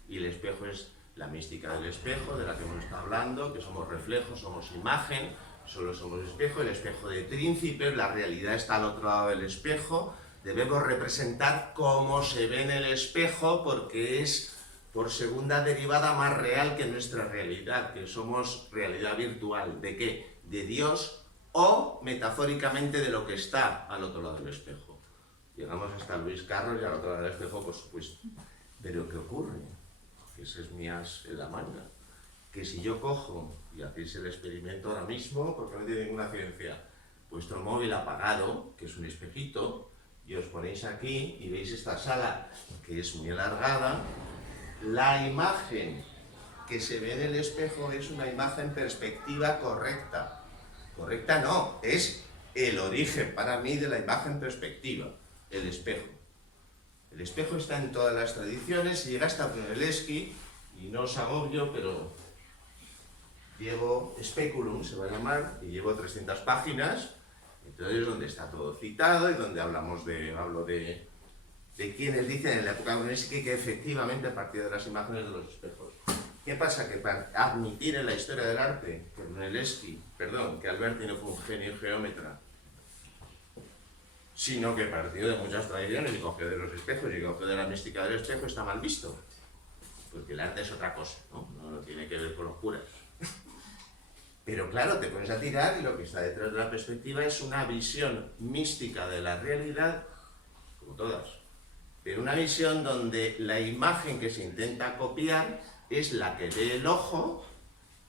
Y el espejo es la mística del espejo, de la que hemos estado hablando, que somos reflejos, somos imagen, solo somos espejo, el espejo de Príncipe, la realidad está al otro lado del espejo, debemos representar cómo se ve en el espejo porque es por segunda derivada más real que nuestra realidad, que somos realidad virtual. ¿De qué? De Dios o metafóricamente de lo que está al otro lado del espejo. Llegamos hasta Luis Carlos y al otro lado del espejo, por supuesto. Pero ¿qué ocurre? Que ese es mi as en la manga. Que si yo cojo y hacéis el experimento ahora mismo, porque no tiene ninguna ciencia, vuestro móvil apagado, que es un espejito, y os ponéis aquí y veis esta sala que es muy alargada, la imagen que se ve en el espejo es una imagen perspectiva correcta. Correcta no, es el origen para mí de la imagen perspectiva, el espejo. El espejo está en todas las tradiciones y llega hasta Brunelleschi, y no os agobio, pero llevo Speculum, se va a llamar, y llevo 300 páginas, entonces donde está todo citado y donde hablo de quienes dicen en la época de Brunelleschi que efectivamente a partir de las imágenes de los espejos. ¿Qué pasa? Que para admitir en la historia del arte que Alberti no fue un genio geómetra, sino que partió de muchas tradiciones y cogió de los espejos y cogió de la mística del espejo, está mal visto. Porque el arte es otra cosa, no tiene que ver con los curas. Pero claro, te pones a tirar y lo que está detrás de la perspectiva es una visión mística de la realidad, como todas, pero una visión donde la imagen que se intenta copiar es la que ve el ojo,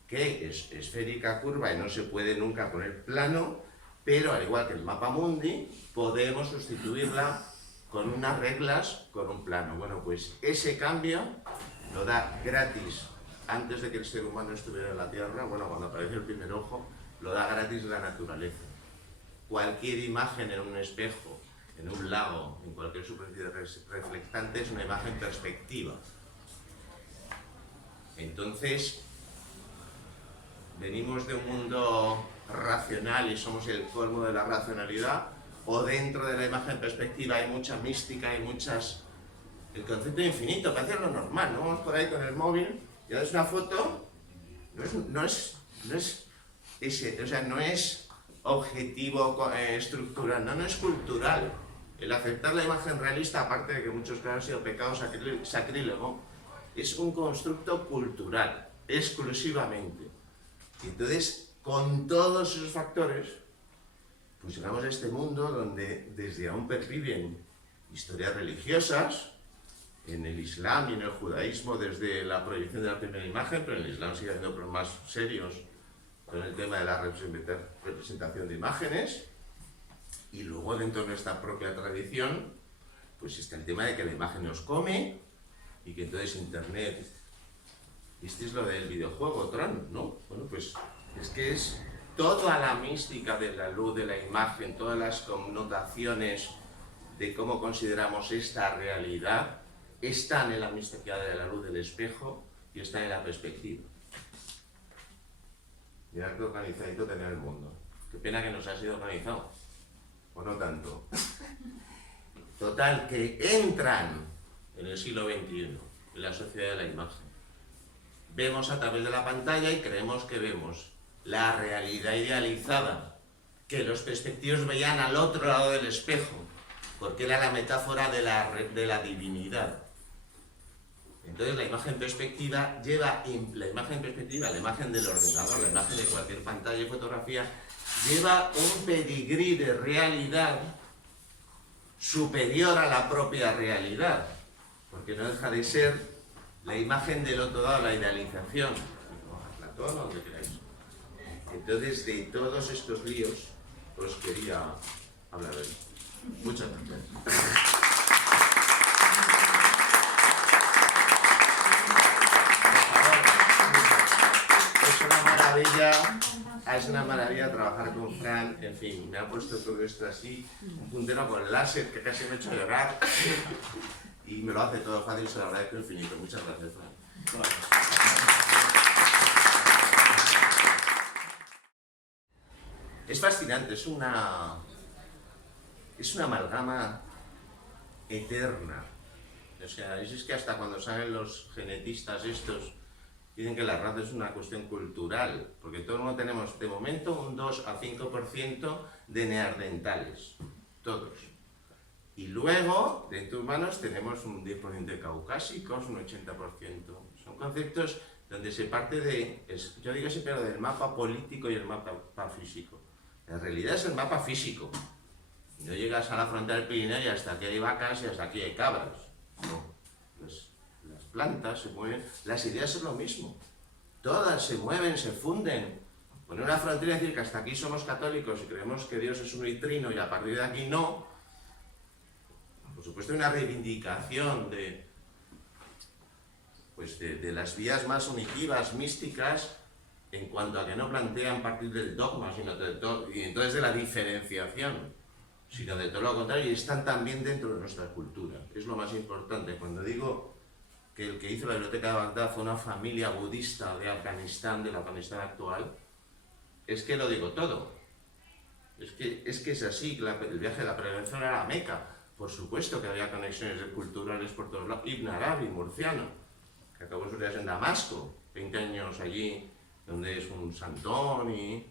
que es esférica, curva y no se puede nunca poner plano, pero al igual que el mapa mundi, podemos sustituirla con unas reglas, con un plano. Bueno, pues ese cambio lo da gratis, antes de que el ser humano estuviera en la Tierra, bueno, cuando aparece el primer ojo, lo da gratis la naturaleza. Cualquier imagen en un espejo, en un lago, en cualquier superficie reflectante, es una imagen perspectiva. Entonces, venimos de un mundo racional y somos el colmo de la racionalidad, o dentro de la imagen perspectiva hay mucha mística, hay muchas... El concepto de infinito, parece lo normal, ¿no? Vamos por ahí con el móvil y haces una foto, no es objetivo estructural, no es cultural. El aceptar la imagen realista, aparte de que en muchos casos ha sido pecado sacrílego, es un constructo cultural, exclusivamente. Y entonces, con todos esos factores, pues llegamos a este mundo donde desde aún perviven historias religiosas, en el Islam y en el judaísmo desde la prohibición de la primera imagen, pero en el Islam sigue habiendo problemas serios con el tema de la representación de imágenes, y luego dentro de nuestra propia tradición, pues está el tema de que la imagen nos come, y que entonces Internet, ¿visteis lo del videojuego Tron? ¿No? Bueno, pues es que es toda la mística de la luz, de la imagen, todas las connotaciones de cómo consideramos esta realidad, están en la mística de la luz del espejo y están en la perspectiva. Mirad qué organizadito tenía el mundo. Qué pena que nos ha sido organizado, o no tanto. Total, que entran en el siglo XXI, en la sociedad de la imagen. Vemos a través de la pantalla y creemos que vemos la realidad idealizada, que los perspectivos veían al otro lado del espejo, porque era la metáfora de la divinidad. Entonces la imagen perspectiva la imagen del ordenador, la imagen de cualquier pantalla de fotografía, lleva un pedigrí de realidad superior a la propia realidad, porque no deja de ser la imagen del otro lado, la idealización, a Platón o donde queráis. Entonces, de todos estos líos, os quería hablar hoy. Muchas gracias. Es una maravilla trabajar con Fran, en fin, me ha puesto todo esto así, un puntero con láser que casi me ha hecho llorar y me lo hace todo fácil, se lo agradezco infinito. Muchas gracias, Fran. Es fascinante, es una amalgama eterna. O sea, es que hasta cuando salen los genetistas estos, dicen que la raza es una cuestión cultural, porque todos no tenemos de momento un 2 a 5% de neandertales, todos. Y luego, de humanos, tenemos un 10% de caucásicos, un 80%. Son conceptos donde se parte yo digo siempre lo del mapa político y el mapa físico. En realidad es el mapa físico. No llegas a la frontera del Pirineo y hasta aquí hay vacas y hasta aquí hay cabras. No. Las plantas se mueven, las ideas es lo mismo. Todas se mueven, se funden. Poner una frontera y decir que hasta aquí somos católicos y creemos que Dios es uno y trino y a partir de aquí no, supuesto una reivindicación pues de las vías más unitivas, místicas, en cuanto a que no plantean partir del dogma, sino y entonces de la diferenciación, sino de todo lo contrario, y están también dentro de nuestra cultura. Es lo más importante. Cuando digo que el que hizo la biblioteca de Bagdad fue una familia budista de Afganistán, del Afganistán actual, es que lo digo todo. Es que es así, el viaje de la prevención era la Meca. Por supuesto que había conexiones culturales por todos lados. Ibn Arabi, murciano, que acabó sus días en Damasco, 20 años allí, donde es un santón y...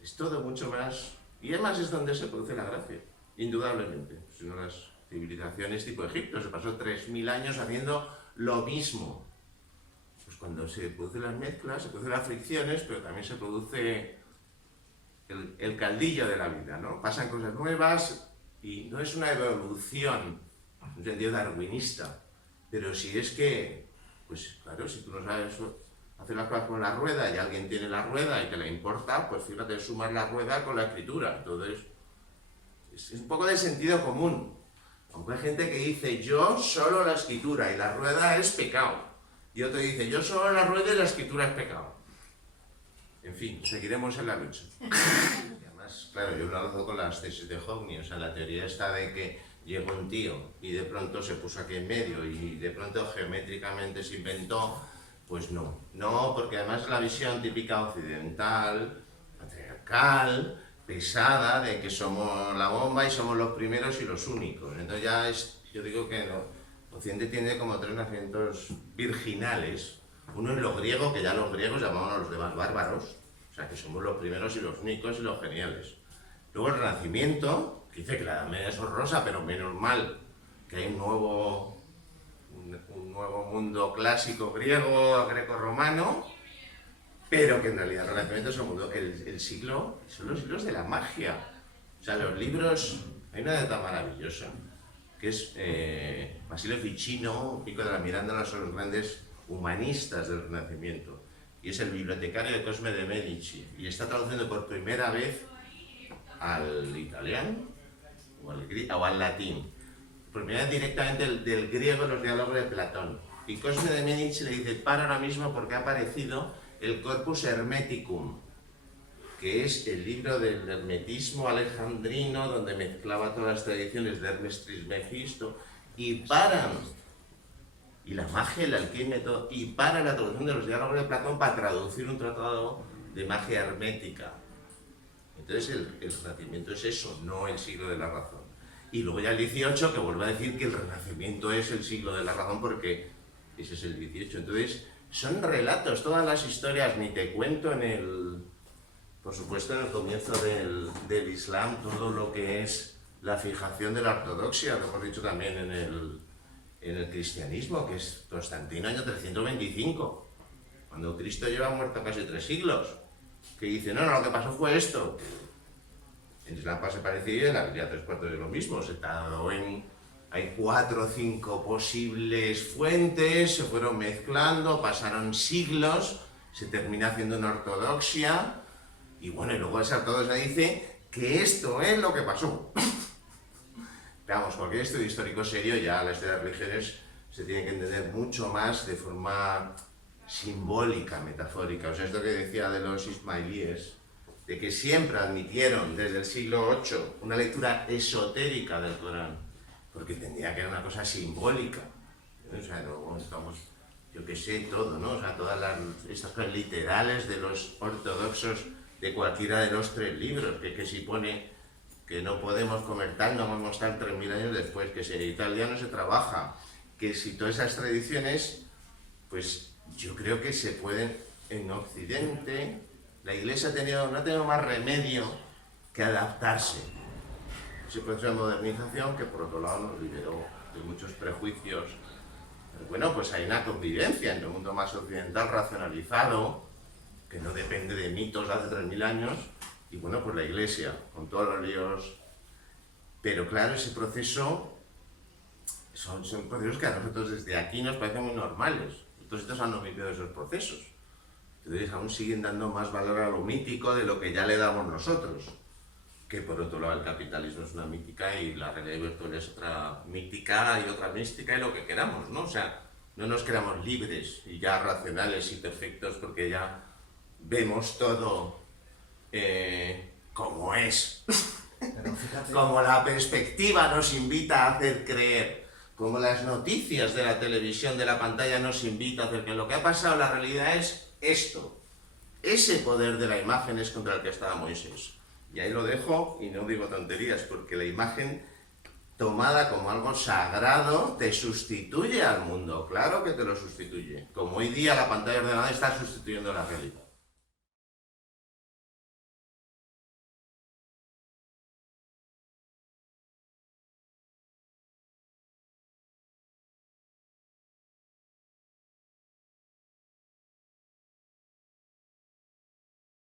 Es todo mucho más... Y además es donde se produce la gracia, indudablemente. Si no, las civilizaciones tipo Egipto se pasó 3000 años haciendo lo mismo. Pues cuando se producen las mezclas, se producen las fricciones, pero también se produce el caldillo de la vida, ¿no? Pasan cosas nuevas y no es una evolución en un sentido darwinista, pero si es que, pues claro, si tú no sabes hacer las cosas con la rueda y alguien tiene la rueda y te la importa, pues fíjate, sumar la rueda con la escritura. Entonces, es un poco de sentido común. Aunque hay gente que dice, yo solo la escritura y la rueda es pecado. Y otro dice, yo solo la rueda y la escritura es pecado. En fin, seguiremos en la lucha. Y además, claro, yo lo hago con las tesis de Hockney, o sea, la teoría está de que llegó un tío y de pronto se puso aquí en medio y de pronto geométricamente se inventó, pues no. No, porque además es la visión típica occidental, patriarcal, pesada, de que somos la bomba y somos los primeros y los únicos. Entonces ya es, yo digo que Occidente tiene como 3 nacimientos virginales. Uno es lo griego, que ya los griegos llamaban a los demás bárbaros, o sea que somos los primeros y los únicos y los geniales. Luego el Renacimiento, que dice que la Edad Media es horrorosa, pero menos mal que hay un nuevo mundo clásico griego, greco-romano, pero que en realidad el Renacimiento es un mundo, el siglo, son los siglos de la magia. O sea, los libros, hay una data maravillosa, que es Basilio Ficino, Pico de la Mirandola, son los grandes humanistas del Renacimiento, y es el bibliotecario de Cosme de Medici, y está traduciendo por primera vez al italiano o al latín, por primera vez directamente del griego los diálogos de Platón. Y Cosme de Medici le dice, para ahora mismo porque ha aparecido el Corpus Hermeticum, que es el libro del hermetismo alejandrino, donde mezclaba todas las tradiciones de Hermes Trismegisto, y paran, y la magia, el alquimia y todo, y para la traducción de los diálogos de Platón para traducir un tratado de magia hermética. Entonces el Renacimiento es eso, no el siglo de la razón. Y luego ya el 18, que vuelve a decir que el Renacimiento es el siglo de la razón porque ese es el 18. Entonces son relatos, todas las historias, ni te cuento por supuesto en el comienzo del Islam, todo lo que es la fijación de la ortodoxia, lo hemos dicho también en el cristianismo, que es Constantino, año 325, cuando Cristo lleva muerto casi 3 siglos, que dice, no, lo que pasó fue esto. En Islam pasa parecido y en la Biblia 3/4 de lo mismo, se tardó hay 4 o 5 posibles fuentes, se fueron mezclando, pasaron siglos, se termina haciendo una ortodoxia, y bueno, y luego esa ortodoxia dice que esto es lo que pasó. Vamos, cualquier estudio histórico serio, ya la historia de las religiones se tiene que entender mucho más de forma simbólica, metafórica. O sea, esto que decía de los ismailíes, de que siempre admitieron desde el siglo VIII una lectura esotérica del Corán, porque entendía que era una cosa simbólica. O sea, no estamos, yo qué sé, todo, ¿no? O sea, todas estas cosas literales de los ortodoxos de cualquiera de los 3 libros, que si pone que no podemos comer tal, no vamos a estar 3000 años después, que si en Italia no se trabaja, que si todas esas tradiciones, pues yo creo que se pueden, en Occidente, la Iglesia no ha tenido más remedio que adaptarse. Ese proceso de modernización que por otro lado nos liberó de muchos prejuicios. Pero bueno, pues hay una convivencia en el mundo más occidental racionalizado, que no depende de mitos de hace 3000 años, y bueno, pues la Iglesia, con todos los líos. Pero claro, ese proceso son procesos que a nosotros desde aquí nos parecen muy normales. Estos han vivido esos procesos. Entonces aún siguen dando más valor a lo mítico de lo que ya le damos nosotros. que por otro lado el capitalismo es una mítica y la realidad virtual es otra mítica y otra mística y lo que queramos, ¿no? O sea, no nos queramos libres y ya racionales y perfectos porque ya vemos todo como es, Pero fíjate, como la perspectiva nos invita a hacer creer, como las noticias de la televisión, de la pantalla nos invita a hacer que lo que ha pasado en la realidad es esto. Ese poder de la imagen es contra el que estaba Moisés. Y ahí lo dejo y no digo tonterías, porque la imagen tomada como algo sagrado te sustituye al mundo. Claro que te lo sustituye. Como hoy día la pantalla ordenada está sustituyendo la realidad.